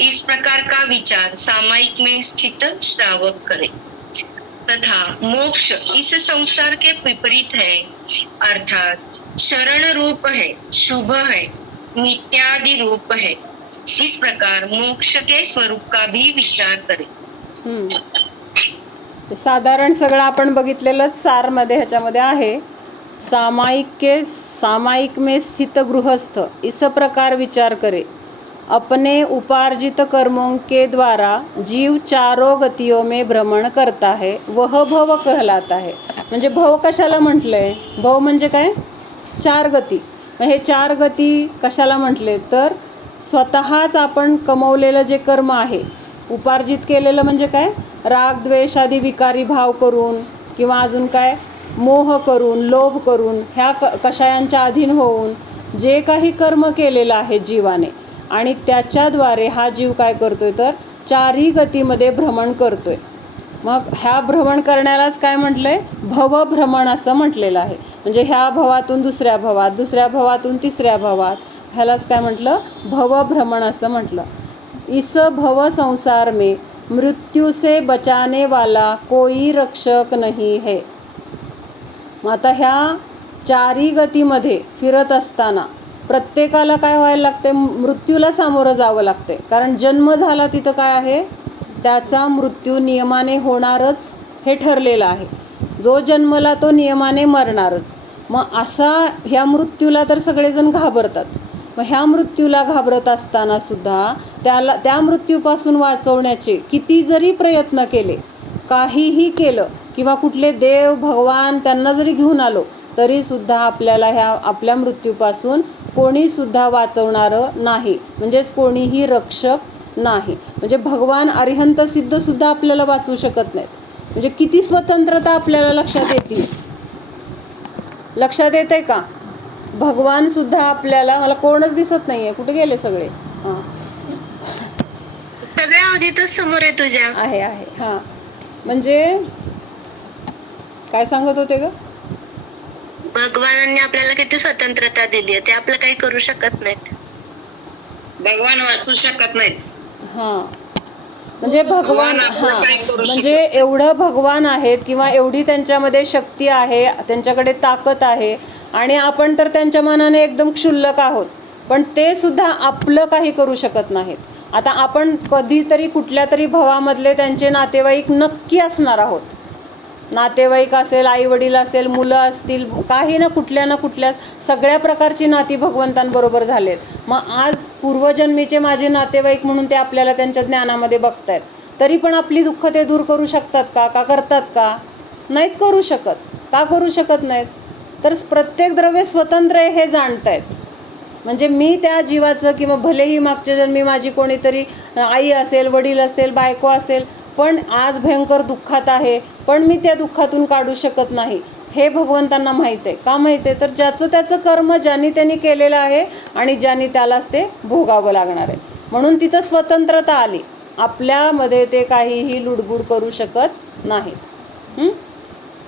इस प्रकार का विचार सामायिक में स्थित श्रावक करे तथा मोक्ष इस संसार के विपरीत है, अर्थात शरण रूप है, शुभ है, नित्यादि रूप है। इस प्रकार मोक्ष के स्वरूप का भी विचार करे। साधारण सगळं आपण बघितलेलंच सारमध्ये ह्याच्यामध्ये आहे। सामायिक में स्थित गृहस्थ इस प्रकार विचार करे, अपने उपार्जित कर्मों के द्वारा जीव चारों गतियों में भ्रमण करता है, वह भव कहलाता है। म्हणजे भव कशाला म्हटलंय? भव म्हणजे काय? चार गती। मग हे चार गती कशाला म्हटले? तर स्वतःच आपण कमवलेलं जे कर्म आहे, उपार्जित केलेलं म्हणजे काय? राग द्वेष आदी विकारी भाव करून किंवा अजून काय मोह करून, लोभ करून, ह्या कषायांच्या अधीन होऊन जे काही कर्म केलेलं आहे जीवाने, आणि त्याच्याद्वारे हा जीव काय करतोय? तर चारी गतीमध्ये भ्रमण करतोय। मग ह्या भ्रमण करण्यालाच काय म्हटलंय? भवभ्रमण असं म्हटलेलं आहे। म्हणजे ह्या भवातून दुसऱ्या भवात, दुसऱ्या भवातून तिसऱ्या भवात, ह्यालाच काय म्हटलं? भवभ्रमण असं म्हटलं। इस भव संसार में मृत्यु से बचाने वाला कोई रक्षक नहीं है। मग आता ह्या चारी गतीमध्ये फिरत असताना प्रत्येकाला काय व्हायला लागते? मृत्यूला सामोरं जावं लागते। कारण जन्म झाला तिथं काय आहे? त्याचा मृत्यू नियमाने होणारच हे ठरलेलं आहे। जो जन्मला तो नियमाने मरणारच। मग असा ह्या मृत्यूला तर सगळेजण घाबरतात। मग ह्या मृत्यूला घाबरत असताना सुद्धा त्या मृत्यूपासून वाचवण्याचे किती जरी प्रयत्न केले, काहीही केलं, किंवा कुठले देव भगवान त्यांना जरी घेऊन आलो, तरी सुद्धा आपल्याला ह्या आपल्या मृत्यूपासून कोणीसुद्धा वाचवणारं नाही। म्हणजेच कोणीही रक्षक नाही। म्हणजे भगवान अरिहंत सिद्धसुद्धा आपल्याला वाचवू शकत नाहीत। म्हणजे किती स्वतंत्रता आपल्याला लक्षात येते? लक्षात येते का? भगवान सुद्धा आपल्याला, मला कोणच दिसत नाहीये, कुठे गेले सगळे? हां, सगळ्या अवधीतच समोर आहे तुझ्या। आहे आहे। हां, म्हणजे काय सांगत होते ग? भगवानांनी आपल्याला किती स्वतंत्रता दिली आहे, ते आपलं काही करू शकत नाहीत। भगवान वाचू शकत नाहीत। हां, म्हणजे भगवान, आपलं हां, काही करू म्हणजे एवढं भगवान आहेत किंवा एवढी त्यांच्यामध्ये शक्ती आहे, त्यांच्याकडे ताकद आहे, आणि आपण तर त्यांच्या मनाने एकदम क्षुल्लक आहोत, पण ते सुद्धा आपलं काही करू शकत नाहीत। आता आपण कधीतरी कुठल्या तरी भवामधले त्यांचे नातेवाईक नक्की असणार आहोत। नातेवाईक असेल, आई वडील असेल, मुलं असतील, काही ना कुठल्या सगळ्या प्रकारची नाती भगवंतांबरोबर झालेत। मग आज पूर्वजन्मीचे माझे नातेवाईक म्हणून ते आपल्याला त्यांच्या ज्ञानामध्ये बघतायत, तरी पण आपली दुःख ते दूर करू शकतात का? का करतात का? नाहीत करू शकत। का करू शकत नाहीत? तर प्रत्येक द्रव्य स्वतंत्र आहे हे जाणतायत। म्हणजे मी त्या जीवाचं, किंवा भलेही मागच्या जन्मी माझी कोणीतरी आई असेल, वडील असेल, बायको असेल, पण आज भयंकर दुःखात आहे, पण मी त्या दुःखातून काढू शकत नाही, हे भगवंतांना माहीत आहे। का माहीत आहे? तर ज्याचं त्याचं कर्म ज्यांनी त्यांनी केलेलं आहे, आणि ज्यांनी त्यालाच ते भोगावं लागणार आहे। म्हणून तिथं स्वतंत्रता आली। आपल्यामध्ये ते काहीही लुडबुड करू शकत नाहीत।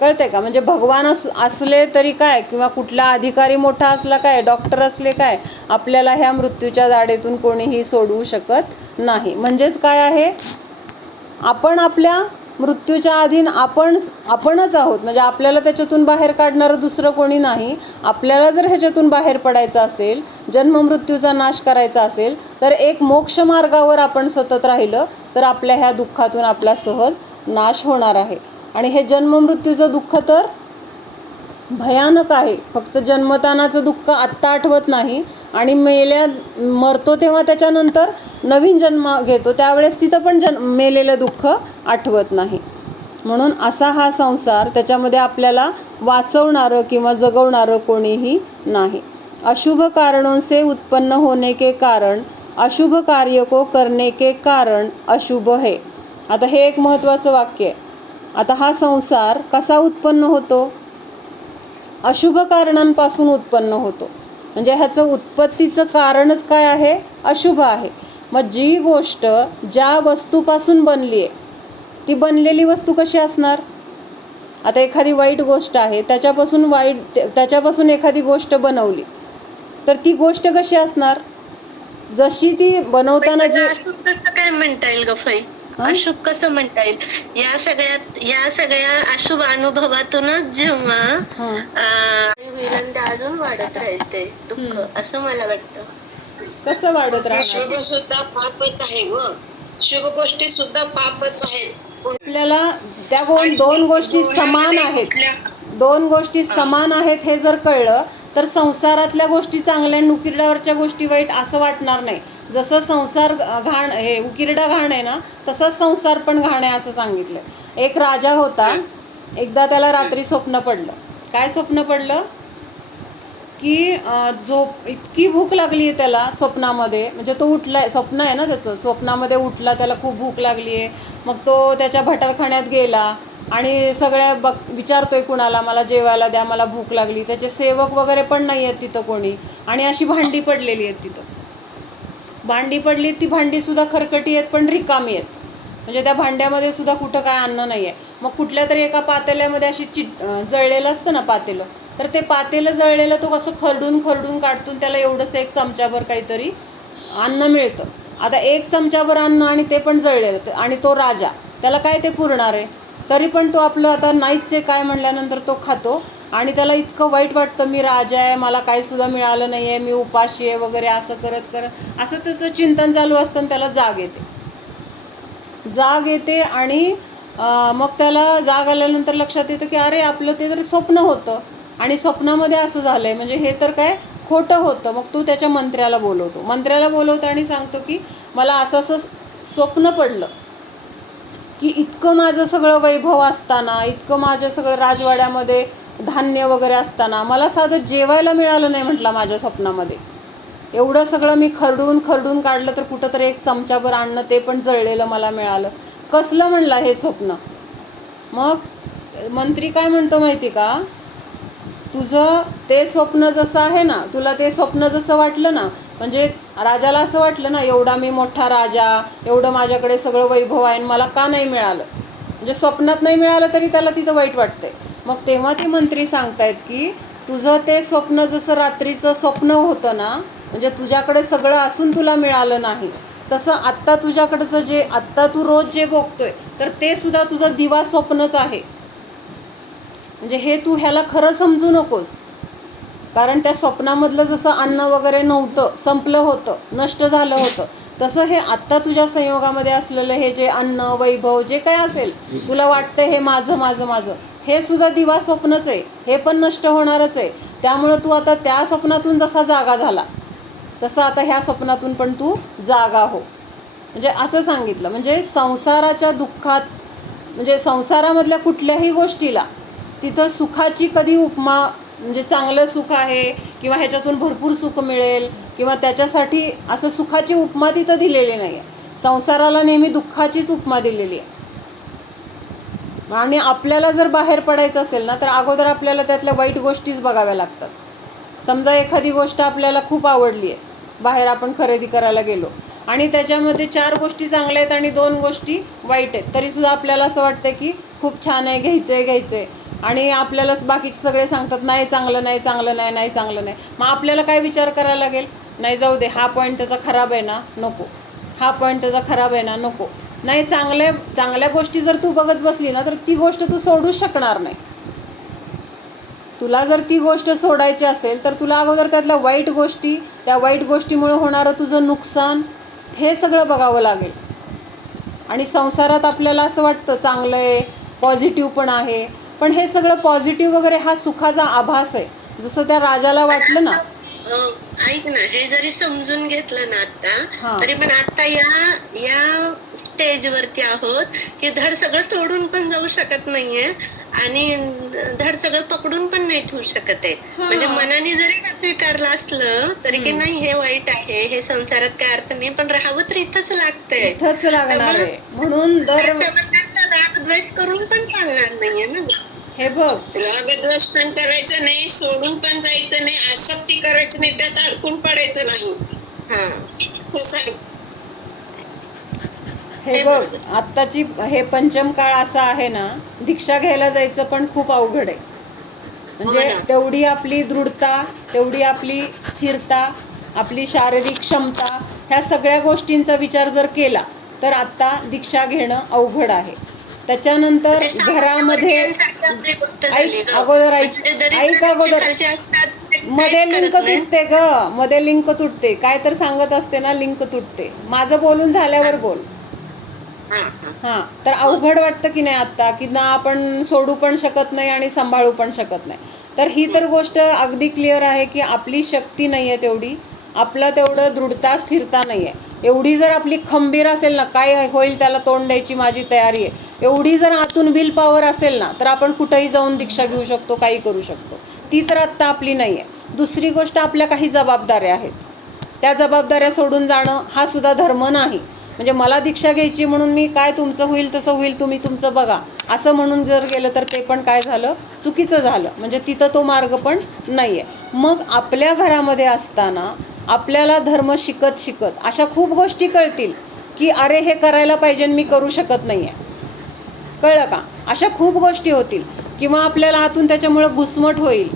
कळतंय का? म्हणजे भगवान असले तरी काय, किंवा कुठला अधिकारी मोठा असला काय, डॉक्टर असले काय, आपल्याला ह्या मृत्यूच्या दाढेतून कोणीही सोडवू शकत नाही। म्हणजेच काय आहे? आपण आपल्या मृत्यूच्या अधीन आपणच आहोत। म्हणजे आपल्याला त्याच्यातून बाहेर काढणारं दुसरं कोणी नाही। आपल्याला जर ह्याच्यातून बाहेर पडायचं असेल, जन्म मृत्यूचा नाश करायचा असेल, तर एक मोक्ष मार्गावर आपण सतत राहिलं तर आपल्या ह्या दुःखातून आपला सहज नाश होणार आहे. आणि हे जन्ममृत्यूचं दुःख तर भयानक आहे. फक्त जन्मतानाचं दुःख आत्ता आठवत नाही आणि मरतो तेव्हा त्याच्यानंतर नवीन जन्म घेतो त्यावेळेस तिथं पण मेलेलं दुःख आठवत नाही. म्हणून असा हा संसार, त्याच्यामध्ये आपल्याला वाचवणारं किंवा जगवणारं कोणीही नाही. अशुभ कारणों से उत्पन्न होने के कारण अशुभ कार्य को करने के कारण अशुभ है. आता हे एक महत्त्वाचं वाक्य आहे. आता हा संसार कसा उत्पन्न होतो? अशुभ कारणांपासून उत्पन्न होतो. म्हणजे ह्याचं उत्पत्तीचं कारणच काय आहे? अशुभ आहे. मग जी गोष्ट ज्या वस्तूपासून बनली आहे ती बनलेली वस्तू कशी असणार? आता एखादी वाईट गोष्ट आहे, त्याच्यापासून एखादी गोष्ट बनवली तर ती गोष्ट कशी असणार? जशी ती बनवताना जे अशुभ कसं काय म्हणता येईल गफाई? अशुभ कसं म्हणता येईल? या सगळ्या अशुभ अनुभवातूनच जेव्हा होईल आणि ते अजून वाढत राहील ते दुःख, असं मला वाटतं. कसं वाढत राहणार? शुभ सुद्धा पापच आहे ग. शुभ गोष्टी सुद्धा पापच आहेत. आपल्याला त्या दोन गोष्टी समान आहेत, दोन गोष्टी समान आहेत हे जर कळलं तर संसारातल्या गोष्टी चांगल्या आणि उकिरड्यावरच्या गोष्टी वाईट असं वाटणार नाही. जसं संसार घाण, हे उकिरडा घाण आहे ना, तसंच संसार पण घाण आहे असं सांगितलं. एक राजा होता. एकदा त्याला रात्री स्वप्न पडलं. काय स्वप्न पडलं? की इतकी भूक लागली आहे त्याला स्वप्नामध्ये. म्हणजे तो उठलाय, स्वप्न आहे ना त्याचं, स्वप्नामध्ये उठला, त्याला खूप भूक लागली आहे. मग तो त्याच्या भटारखान्यात गेला आणि सगळ्या विचारतोय कुणाला, मला जेवायला द्या, मला भूक लागली. त्याचे सेवक वगैरे पण नाही आहेत तिथं कोणी. आणि अशी भांडी पडलेली आहेत तिथं. भांडी पडली, ती भांडीसुद्धा खरकटी आहेत पण रिकामी आहेत. म्हणजे त्या भांड्यामध्ये सुद्धा कुठं काय अन्न नाही आहे. मग कुठल्या तरी एका पातेल्यामध्ये अशी जळलेलं असतं ना पातेलं, तर ते पातेलं जळलेलं तो कसं खरडून काढतून त्याला एवढंसं एक चमच्याभर काहीतरी अन्न मिळतं. आता एक चमच्याभर अन्न आणि ते पण जळलेलं, आणि तो राजा, त्याला काय ते पुरणार आहे? तरी पण तो आपलं आता नाहीच आहे काय म्हणल्यानंतर तो खातो. आणि त्याला इतकं वाईट वाटतं, मी राजा आहे, मला काहीसुद्धा मिळालं नाही आहे, मी उपाशी आहे वगैरे, असं करत असं त्याचं चिंतन चालू असतं. आणि त्याला जाग येते आणि मग त्याला जाग आल्यानंतर लक्षात येतं की अरे आपलं ते तर स्वप्न होतं आणि स्वप्नामध्ये असं झालं आहे, म्हणजे हे तर काय खोटं होतं. मग तो त्याच्या मंत्र्याला बोलवतो आणि सांगतो की मला असं स्वप्न पडलं की इतकं माझं सगळं वैभव असताना, इतकं माझ्या सगळं राजवाड्यामध्ये धान्य वगैरे असताना मला साधं जेवायला मिळालं नाही म्हटलं माझ्या स्वप्नामध्ये. एवढं सगळं मी खरडून काढलं तर कुठं तर एक चमच्याभर अन्न ते पण जळलेलं मला मिळालं. कसलं म्हणलं हे स्वप्न? मग मंत्री काय म्हणतो माहिती का? तुझं ते स्वप्न जसं आहे ना, तुला ते स्वप्न जसं वाटलं ना, म्हणजे राजाला असं वाटलं ना, एवढा मी मोठा राजा, एवढं माझ्याकडे सगळं वैभव आहे आणि मला का नाही मिळालं? म्हणजे स्वप्नात नाही मिळालं तरी त्याला तिथं वाईट वाटतंय. मग तेव्हा ते मंत्री सांगतायत की तुझं ते स्वप्न जसं रात्रीचं स्वप्न होतं ना, म्हणजे तुझ्याकडे सगळं असून तुला मिळालं नाही, तसं आत्ता तुझ्याकडचं जे आत्ता तू रोज जे भोगतोय तर ते सुद्धा तुझं दिवा स्वप्नच आहे. म्हणजे हे तू ह्याला खरं समजू नकोस. कारण त्या स्वप्नामधलं जसं अन्न वगैरे नव्हतं, संपलं होतं, नष्ट झालं होतं, तसं हे आत्ता तुझ्या संयोगामध्ये असलेलं हे जे अन्न, वैभव जे काय असेल, तुला वाटतं हे माझं, हे सुद्धा दिवा स्वप्नच आहे. हे पण नष्ट होणारच आहे. त्यामुळं तू आता त्या स्वप्नातून जसा जागा झाला तसं आता ह्या स्वप्नातून पण तू जागा हो. म्हणजे असं सांगितलं. म्हणजे संसाराच्या दुःखात, म्हणजे संसारामधल्या कुठल्याही गोष्टीला तिथं सुखाची कधी उपमा, म्हणजे चांगलं सुख आहे किंवा ह्याच्यातून भरपूर सुख मिळेल किंवा त्याच्यासाठी असं सुखाची उपमा तिथं दिलेली नाही आहे. संसाराला नेहमी दुःखाचीच उपमा दिलेली आहे. आणि आपल्याला जर बाहेर पडायचं असेल ना, तर अगोदर आपल्याला त्यातल्या वाईट गोष्टीच बघाव्या लागतात. समजा एखादी गोष्ट आपल्याला खूप आवडली आहे, बाहेर आपण खरेदी करायला गेलो आणि त्याच्यामध्ये 4 गोष्टी चांगल्या आहेत आणि 2 गोष्टी वाईट आहेत, तरीसुद्धा आपल्याला असं वाटतं की खूप छान आहे, घ्यायचं आहे. आणि आपल्याला बाकीचे सगळे सांगतात नाही चांगलं नाही. मग आपल्याला काय विचार करायला लागेल? नाही जाऊ दे, हा पॉईंट त्याचा खराब आहे ना, नको. हा पॉईंट त्याचा खराब आहे ना, नको. नाही, चांगल्या गोष्टी जर तू बघत बसली ना, तर ती गोष्ट तू सोडूच शकणार नाही. तुला जर ती गोष्ट सोडायची असेल तर तुला अगोदर त्यातल्या वाईट गोष्टी, त्या वाईट गोष्टीमुळे होणारं तुझं नुकसान, हे सगळं बघावं लागेल. आणि संसारात आपल्याला असं वाटतं चांगलं आहे, पॉझिटिव्ह पण आहे, पण हे सगळं पॉझिटिव्ह वगैरे हा सुखाचा आभास आहे. जसं त्या राजाला वाटलं ना. ऐक ना, हे जरी समजून घेतलं ना हा. आता, तरी पण आता या स्टेजवरती आहोत की धड सगळं सोडून पण जाऊ शकत नाहीये आणि धड सगळं पकडून पण नाही ठेवू शकत आहे. म्हणजे मनाने जरी स्वीकारलं असलं तरी की नाही हे वाईट आहे, हे संसारात काय अर्थ नाही, पण राहावं तर इथंच लागतंय. इथंच लागणार आहे. म्हणून राग द्वेष करून पण चालणार नाहीये ना. हे बघ, रागद्वेष पण करायचं नाही, सोडून पण जायचं नाही, आसक्ती करायची नाही, त्यात अडकून पडायचं नाही. हे बघ, आत्ताची हे पंचम काळ असा आहे ना, दीक्षा घ्यायला जायचं पण खूप अवघड आहे. म्हणजे तेवढी आपली दृढता, तेवढी आपली स्थिरता, आपली शारीरिक क्षमता, ह्या सगळ्या गोष्टींचा विचार जर केला तर आत्ता दीक्षा घेणं अवघड आहे. त्याच्यानंतर घरामध्ये अगोदर मध्ये लिंक तुटते ग, मध्ये लिंक तुटते. काय तर सांगत असते ना, लिंक तुटते. माझं बोलून झाल्यावर बोल. हां, तर अवघड वाटतं की नाही आत्ता, की ना आपण सोडू पण शकत नाही आणि सांभाळू पण शकत नाही. तर ही तर गोष्ट अगदी क्लिअर आहे की आपली शक्ती नाही आहे तेवढी, आपलं तेवढं दृढता स्थिरता नाही आहे. एवढी जर आपली खंबीर असेल ना, काय होईल त्याला तोंड द्यायची माझी तयारी आहे, एवढी जर आतून विल पॉवर असेल ना, तर आपण कुठंही जाऊन दीक्षा घेऊ शकतो, काही करू शकतो. ती तर आत्ता आपली नाही आहे. दुसरी गोष्ट, आपल्या काही जबाबदाऱ्या आहेत, त्या जबाबदाऱ्या सोडून जाणं हा सुद्धा धर्म नाही. म्हणजे मला दीक्षा घ्यायची म्हणून मी काय तुमचं होईल तसं होईल, तुम्ही तुमचं बघा असं म्हणून जर गेलं तर ते पण काय झालं, चुकीचं झालं. म्हणजे तिथं तो मार्ग पण नाही आहे. मग आपल्या घरामध्ये असताना आपल्याला धर्म शिकत शिकत अशा खूप गोष्टी कळतील की अरे हे करायला पाहिजे मी करू शकत नाही आहे, कळलं का? अशा खूप गोष्टी होतील किंवा आपल्याला आतून त्याच्यामुळं घुसमट होईल.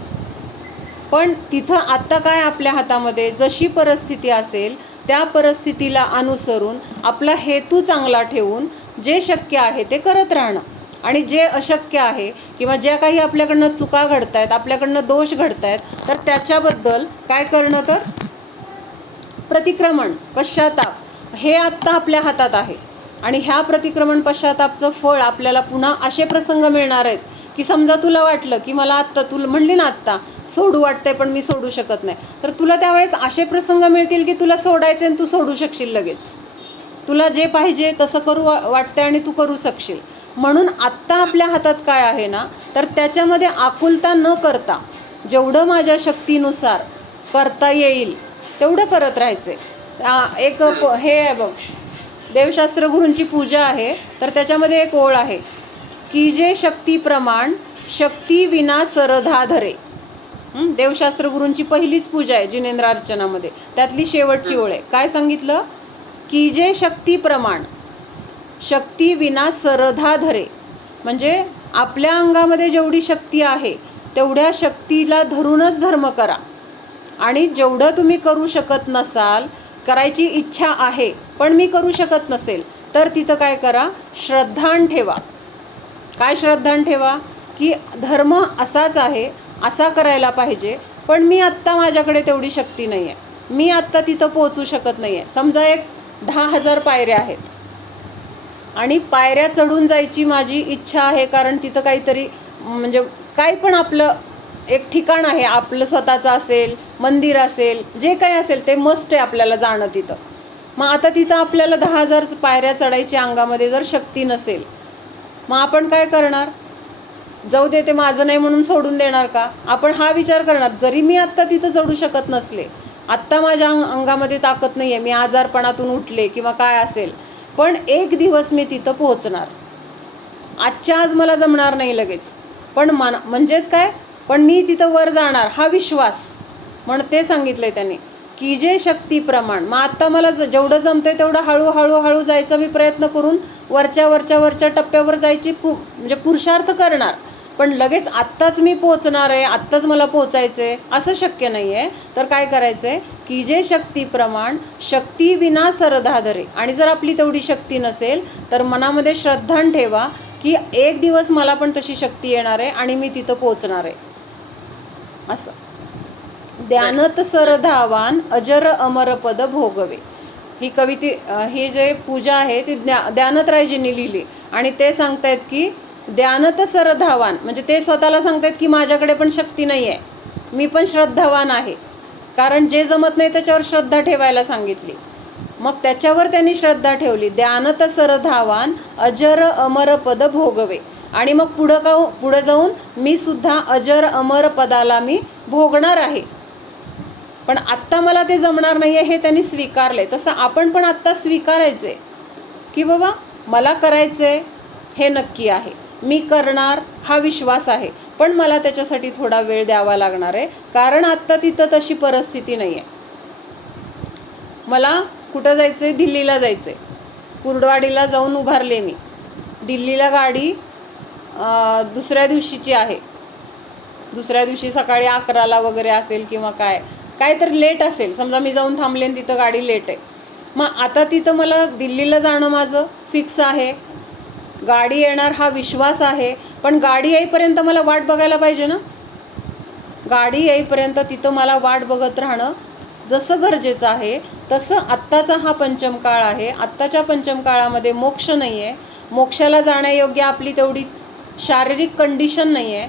पण तिथं आत्ता काय आपल्या हातामध्ये, जशी परिस्थिती असेल त्या परिस्थितीला अनुसरून आपला हेतू चांगला ठेवून जे शक्य आहे ते करत राहणं, आणि जे अशक्य आहे किंवा ज्या काही आपल्याकडनं चुका घडत आहेत, आपल्याकडनं दोष घडत आहेत, तर त्याच्याबद्दल काय करणं, तर प्रतिक्रमण, पश्चाताप, हे आत्ता आपल्या हातात आहे. आणि ह्या प्रतिक्रमण पश्चातापचं फळ आपल्याला पुन्हा असे प्रसंग मिळणार आहेत की समजा तुला वाटलं की मला आत्ता, तुला म्हणली ना आत्ता सोडू वाटतंय पण मी सोडू शकत नाही, तर तुला त्यावेळेस असे प्रसंग मिळतील की तुला सोडायचे आणि तू सोडू शकशील लगेच. तुला जे पाहिजे तसं करू वाटतंय आणि तू करू शकशील. म्हणून आत्ता आपल्या हातात काय आहे ना, तर त्याच्यामध्ये आकुलता न करता जेवढं माझ्या शक्तीनुसार करता येईल तेवढं करत राहायचे. एक हे आहे बघ, देवशास्त्र गुरूंची पूजा आहे, तर त्याच्यामध्ये एक ओळ आहे की जे शक्ती प्रमाण शक्ती विना सरधा धरे. देवशास्त्र गुरूंची पहिलीच पूजा आहे जिनेंद्रार्चनामध्ये, त्यातली शेवटची ओळ आहे. काय सांगितलं की जे शक्ती प्रमाण शक्ती विना सरधा धरे, म्हणजे आपल्या अंगामध्ये जेवढी शक्ती आहे तेवढ्या शक्तीला धरूनच धर्म करा. आणि जेवढं तुम्ही करू शकत नसाल, करायची इच्छा आहे पण मी करू शकत नसेल, तर तिथं काय करा, श्रद्धान ठेवा. काय श्रद्धान ठेवा की धर्म असाच आहे, असा करायला पाहिजे, पण मी आत्ता माझ्याकडे तेवढी शक्ती नाही आहे, मी आत्ता तिथं पोहोचू शकत नाही आहे. समजा एक 10,000 पायऱ्या आहेत आणि पायऱ्या चढून जायची माझी इच्छा आहे, कारण तिथं काहीतरी म्हणजे काय पण आपलं एक ठिकाण आहे, आपलं स्वतःचं असेल, मंदिर असेल, जे काही असेल ते मस्ट आहे आपल्याला जाणं तिथं. मग आता तिथं आपल्याला 10,000 पायऱ्या चढायची अंगामध्ये जर शक्ती नसेल, मग आपण काय करणार, जाऊ दे ते माझं नाही म्हणून सोडून देणार का? आपण हा विचार करणार, जरी मी आत्ता तिथं चढू शकत नसले, आत्ता माझ्या अंगामध्ये ताकद नाही आहे, मी आजारपणातून उठले किंवा काय असेल, पण एक दिवस मी तिथं पोहोचणार. आजच्या आज मला जमणार नाही लगेच, पण म्हणजेच काय, पण मी तिथं वर जाणार, हा विश्वास. म्हणून ते सांगितलं आहे त्यांनी की जे शक्ती प्रमाण, मग आत्ता मला जेवढं जमतं तेवढं हळूहळू जायचा मी प्रयत्न करून वरच्या टप्प्यावर जायची म्हणजे पुरुषार्थ करणार, पण लगेच आत्ताच मी पोचणार आहे, आत्ताच मला पोचायचं आहे असं शक्य नाही आहे. तर काय करायचं आहे की जे शक्ती प्रमाण शक्ती विना सरधा धरे, आणि जर आपली तेवढी शक्ती नसेल तर मनामध्ये श्रद्धान ठेवा की एक दिवस मला पण तशी शक्ती येणार आहे आणि मी तिथं पोचणार आहे. असं ध्यानत सरधावान अजर अमर पद भोगवे. ही जे पूजा आहे ती ध्यानत्रयजींनी लिहिली आणि ते सांगतायत की ध्यानत सरधावान, म्हणजे ते स्वतःला सांगतायत की माझ्याकडे पण शक्ती नाही आहे, मी पण श्रद्धावान आहे, कारण जे जमत नाही त्याच्यावर श्रद्धा ठेवायला सांगितली. मग त्याच्यावर त्यांनी श्रद्धा ठेवली. ध्यानत सरधावान अजर अमर पद भोगवे. आणि मग पुढं जाऊन मी सुद्धा अजर अमर पदाला मी भोगणार आहे, पण आत्ता मला ते जमणार नाही आहे हे त्यांनी स्वीकारले. तसं आपण पण आत्ता स्वीकारायचे की बाबा मला करायचे हे नक्की आहे, मी करणार हा विश्वास आहे, पण मला त्याच्यासाठी थोडा वेळ द्यावा लागणार आहे, कारण आत्ता तिथं तशी परिस्थिती नाही आहे. मला कुठं जायचं आहे? दिल्लीला जायचं आहे. कुर्डवाडीला जाऊन उभारले मी. दिल्लीला गाडी दुसऱ्या दिवशीची आहे. दुसऱ्या दिवशी सकाळी 11ला वगैरे असेल किंवा काय तर लेट असेल. समजा मी जाऊन थांबले आणि तिथं गाडी लेट आहे. मग आता तिथं मला दिल्लीला जाणं माझं फिक्स आहे, गाडी येणार हा विश्वास आहे, पण गाडी येईपर्यंत मला वाट बघायला पाहिजे ना. गाडी येईपर्यंत तिथं मला वाट बघत राहणं जसं गरजेचं आहे, तसं आत्ताचा हा पंचम काळ आहे. आत्ताच्या पंचम काळामध्ये मोक्ष नाही आहे. मोक्षाला जाण्यायोग्य आपली तेवढी शारीरिक कंडिशन नाही आहे,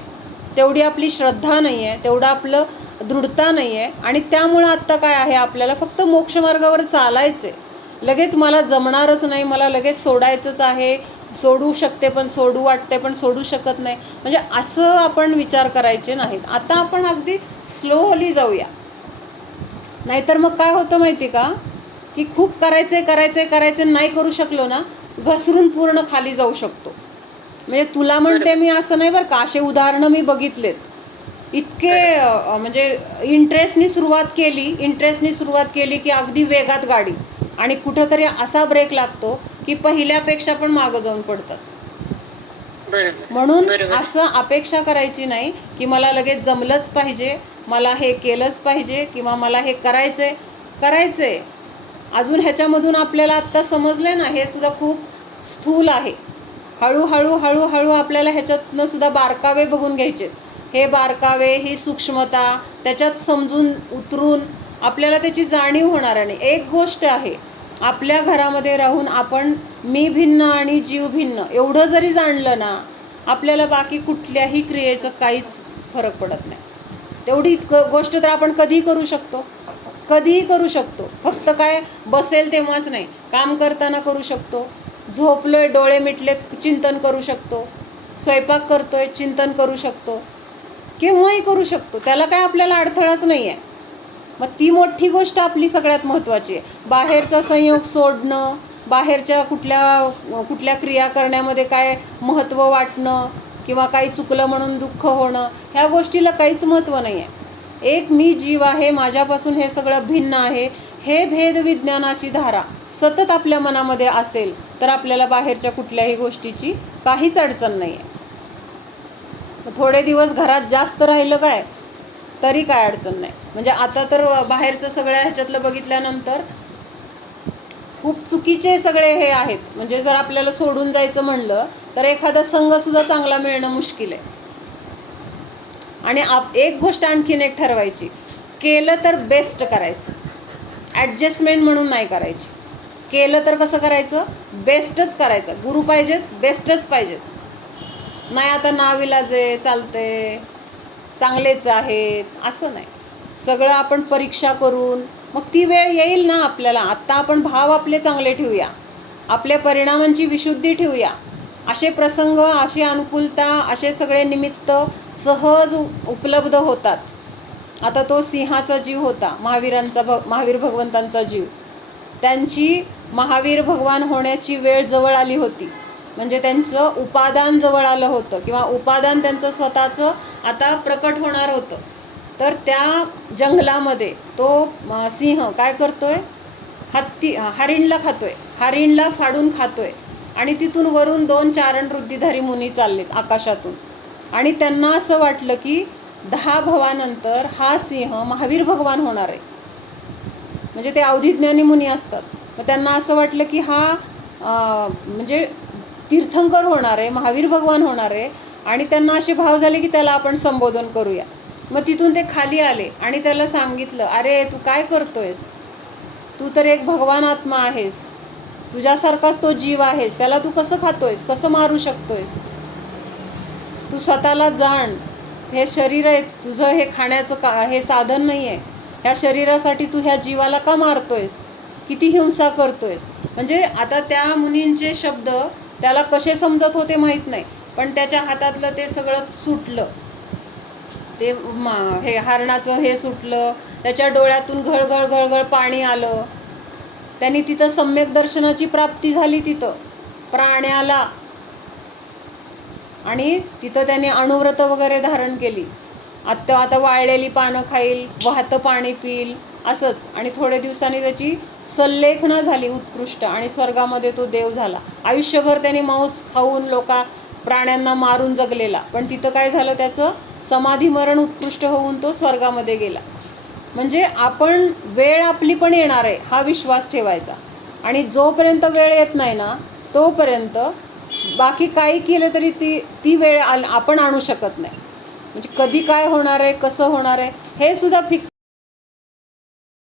तेवढी आपली श्रद्धा नाही आहे, तेवढं आपलं दृढता नाही आहे. आणि त्यामुळं आत्ता काय आहे, आपल्याला फक्त मोक्षमार्गावर चालायचं आहे. लगेच मला जमणारच नाही, मला लगेच सोडायचंच आहे, सोडू शकते पण सोडू वाटते पण सोडू शकत नाही, म्हणजे असं आपण विचार करायचे नाहीत. आता आपण अगदी स्लोली जाऊया. नाहीतर मग काय होतं माहिती का, की खूप करायचे नाही करू शकलो ना, घसरून पूर्ण खाली जाऊ शकतो. म्हणजे तुला म्हणते मी असं नाही बरं का, असे उदाहरणं मी बघितलेत. इतके म्हणजे इंटरेस्टनी सुरुवात केली की अगदी वेगात गाडी, आणि कुठंतरी असा ब्रेक लागतो की पहिल्यापेक्षा पण मागं जाऊन पडतात. म्हणून असं अपेक्षा करायची नाही की मला लगेच जमलंच पाहिजे, मला हे केलंच पाहिजे, किंवा मला हे करायचंय. अजून ह्याच्यामधून आपल्याला आत्ता समजलंय ना, हे सुद्धा खूप स्थूल आहे. हळूहळू आपल्याला ह्याच्यातनं सुद्धा बारकावे बघून घ्यायचे. हे बारकावे, ही सूक्ष्मता त्याच्यात समजून उतरून आपल्याला त्याची जाणीव होणार. आणि एक गोष्ट आहे, आपल्या घरामध्ये राहून आपण मी भिन्न आणि जीव भिन्न एवढं जरी जाणलं ना, आपल्याला बाकी कुठल्याही क्रियेचं काहीच फरक पडत नाही. तेवढी गोष्ट तर आपण कधीही करू शकतो. फक्त काय, बसेल तेव्हाच नाही, काम करताना करू शकतो, झोपलोय डोळे मिटलेत चिंतन करू शकतो, स्वयंपाक करतोय चिंतन करू शकतो, केव्हाही करू शकतो. त्याला काय आपल्याला अडथळाच नाही आहे. मग ती मोठी गोष्ट आपली सगळ्यात महत्त्वाची आहे. बाहेरचा संयोग सोडणं, बाहेरच्या कुठल्या क्रिया करण्यामध्ये काय महत्त्व वाटणं, किंवा काही चुकलं म्हणून दुःख होणं, ह्या गोष्टीला काहीच महत्त्व नाही आहे. एक मी जीव आहे, माझ्यापासून हे सगळं भिन्न आहे, हे भेद विज्ञानाची धारा सतत आपल्या मनामध्ये असेल तर आपल्याला बाहेरच्या कुठल्याही गोष्टीची काहीच अडचण नाही आहे. थोडे दिवस घरात जास्त राहिलं काय तरी काय अडचण नाही. म्हणजे आता तर बाहेरचं सगळ्या ह्याच्यातलं बघितल्यानंतर खूप चुकीचे सगळे हे आहेत. म्हणजे जर आपल्याला सोडून जायचं म्हणलं तर एखादा संघसुद्धा चांगला मिळणं मुश्किल आहे. आणि एक गोष्ट आणखीन एक ठरवायची, केलं तर बेस्ट करायचं, ॲडजस्टमेंट म्हणून नाही करायची. केलं तर कसं करायचं, बेस्टच करायचं. गुरु पाहिजेत, बेस्टच पाहिजेत. नाही आता नाविलाजे चालते, चांगलेच आहेत असं नाही. सगळं आपण परीक्षा करून मग ती वेळ येईल ना आपल्याला. आत्ता आपण भाव आपले चांगले ठेवूया, आपल्या परिणामांची विशुद्धी ठेवूया. असे प्रसंग, अशी अनुकूलता, असे सगळे निमित्त सहज उपलब्ध होतात. आता तो सिंहाचा जीव होता, महावीर भगवंतांचा जीव. त्यांची महावीर भगवान होण्याची वेळ जवळ आली होती. म्हणजे त्यांचं उपादान जवळ आलं होतं, किंवा उपादान त्यांचं स्वतःचं आता प्रकट होणार होतं. तर त्या जंगलामध्ये तो सिंह काय करतोय, हरिणला खातोय, हरिणला फाडून खातोय. आणि तिथून वरून 2 चारण वृद्धिधारी मुनी चाललेत आकाशातून. आणि त्यांना असं वाटलं की 10 भवानंतर हा सिंह महावीर भगवान होणार आहे. म्हणजे ते अवधिज्ञानी मुनी असतात. मग त्यांना असं वाटलं की हा म्हणजे तीर्थंकर होणार आहे, महावीर भगवान होणार आहे. आणि त्यांना असे भाव झाले की त्याला आपण संबोधन करूया. मग तिथून ते खाली आले आणि त्याला सांगितलं, अरे तू काय करतोयस, तू तर एक भगवान आत्मा आहेस, तुझ्यासारखाच तो जीव आहेस, त्याला तू कसं खातोयस, कसं मारू शकतोयस? तू स्वतःला जाण. हे शरीर आहे तुझं, हे खाण्याचं हे साधन नाही आहे. ह्या शरीरासाठी तू ह्या जीवाला का मारतोयस, किती हिंसा करतोयस? म्हणजे आता त्या मुनींचे शब्द त्याला कसे समजत होते माहीत नाही, पण त्याच्या हातातलं ते सगळं सुटलं. ते हे हरणाचं हे सुटलं, त्याच्या डोळ्यातून घळघळ घळघळ पाणी आलं. त्यांनी तिथं सम्यक दर्शनाची प्राप्ती झाली, तिथं प्राण्याला. आणि तिथं त्याने अणुव्रत वगैरे धारण केली. आता वाळलेली पानं खाईल, वाहतं पाणी पिईल असंच. आणि थोडे दिवसांनी त्याची सल्लेखना झाली उत्कृष्ट, आणि स्वर्गामध्ये तो देव झाला. आयुष्यभर त्याने मांस खाऊन प्राण्यांना मारून जगलेला, पण तिथं काय झालं, त्याचं समाधी मरण उत्कृष्ट होऊन तो स्वर्गामध्ये गेला. म्हणजे आपण वेळ आपली पण येणार आहे हा विश्वास ठेवायचा. आणि जोपर्यंत वेळ येत नाही ना, तोपर्यंत बाकी काही केलं तरी ती वेळ आपण आणू शकत नाही. म्हणजे कधी काय होणार आहे, कसं होणार आहे, हे सुद्धा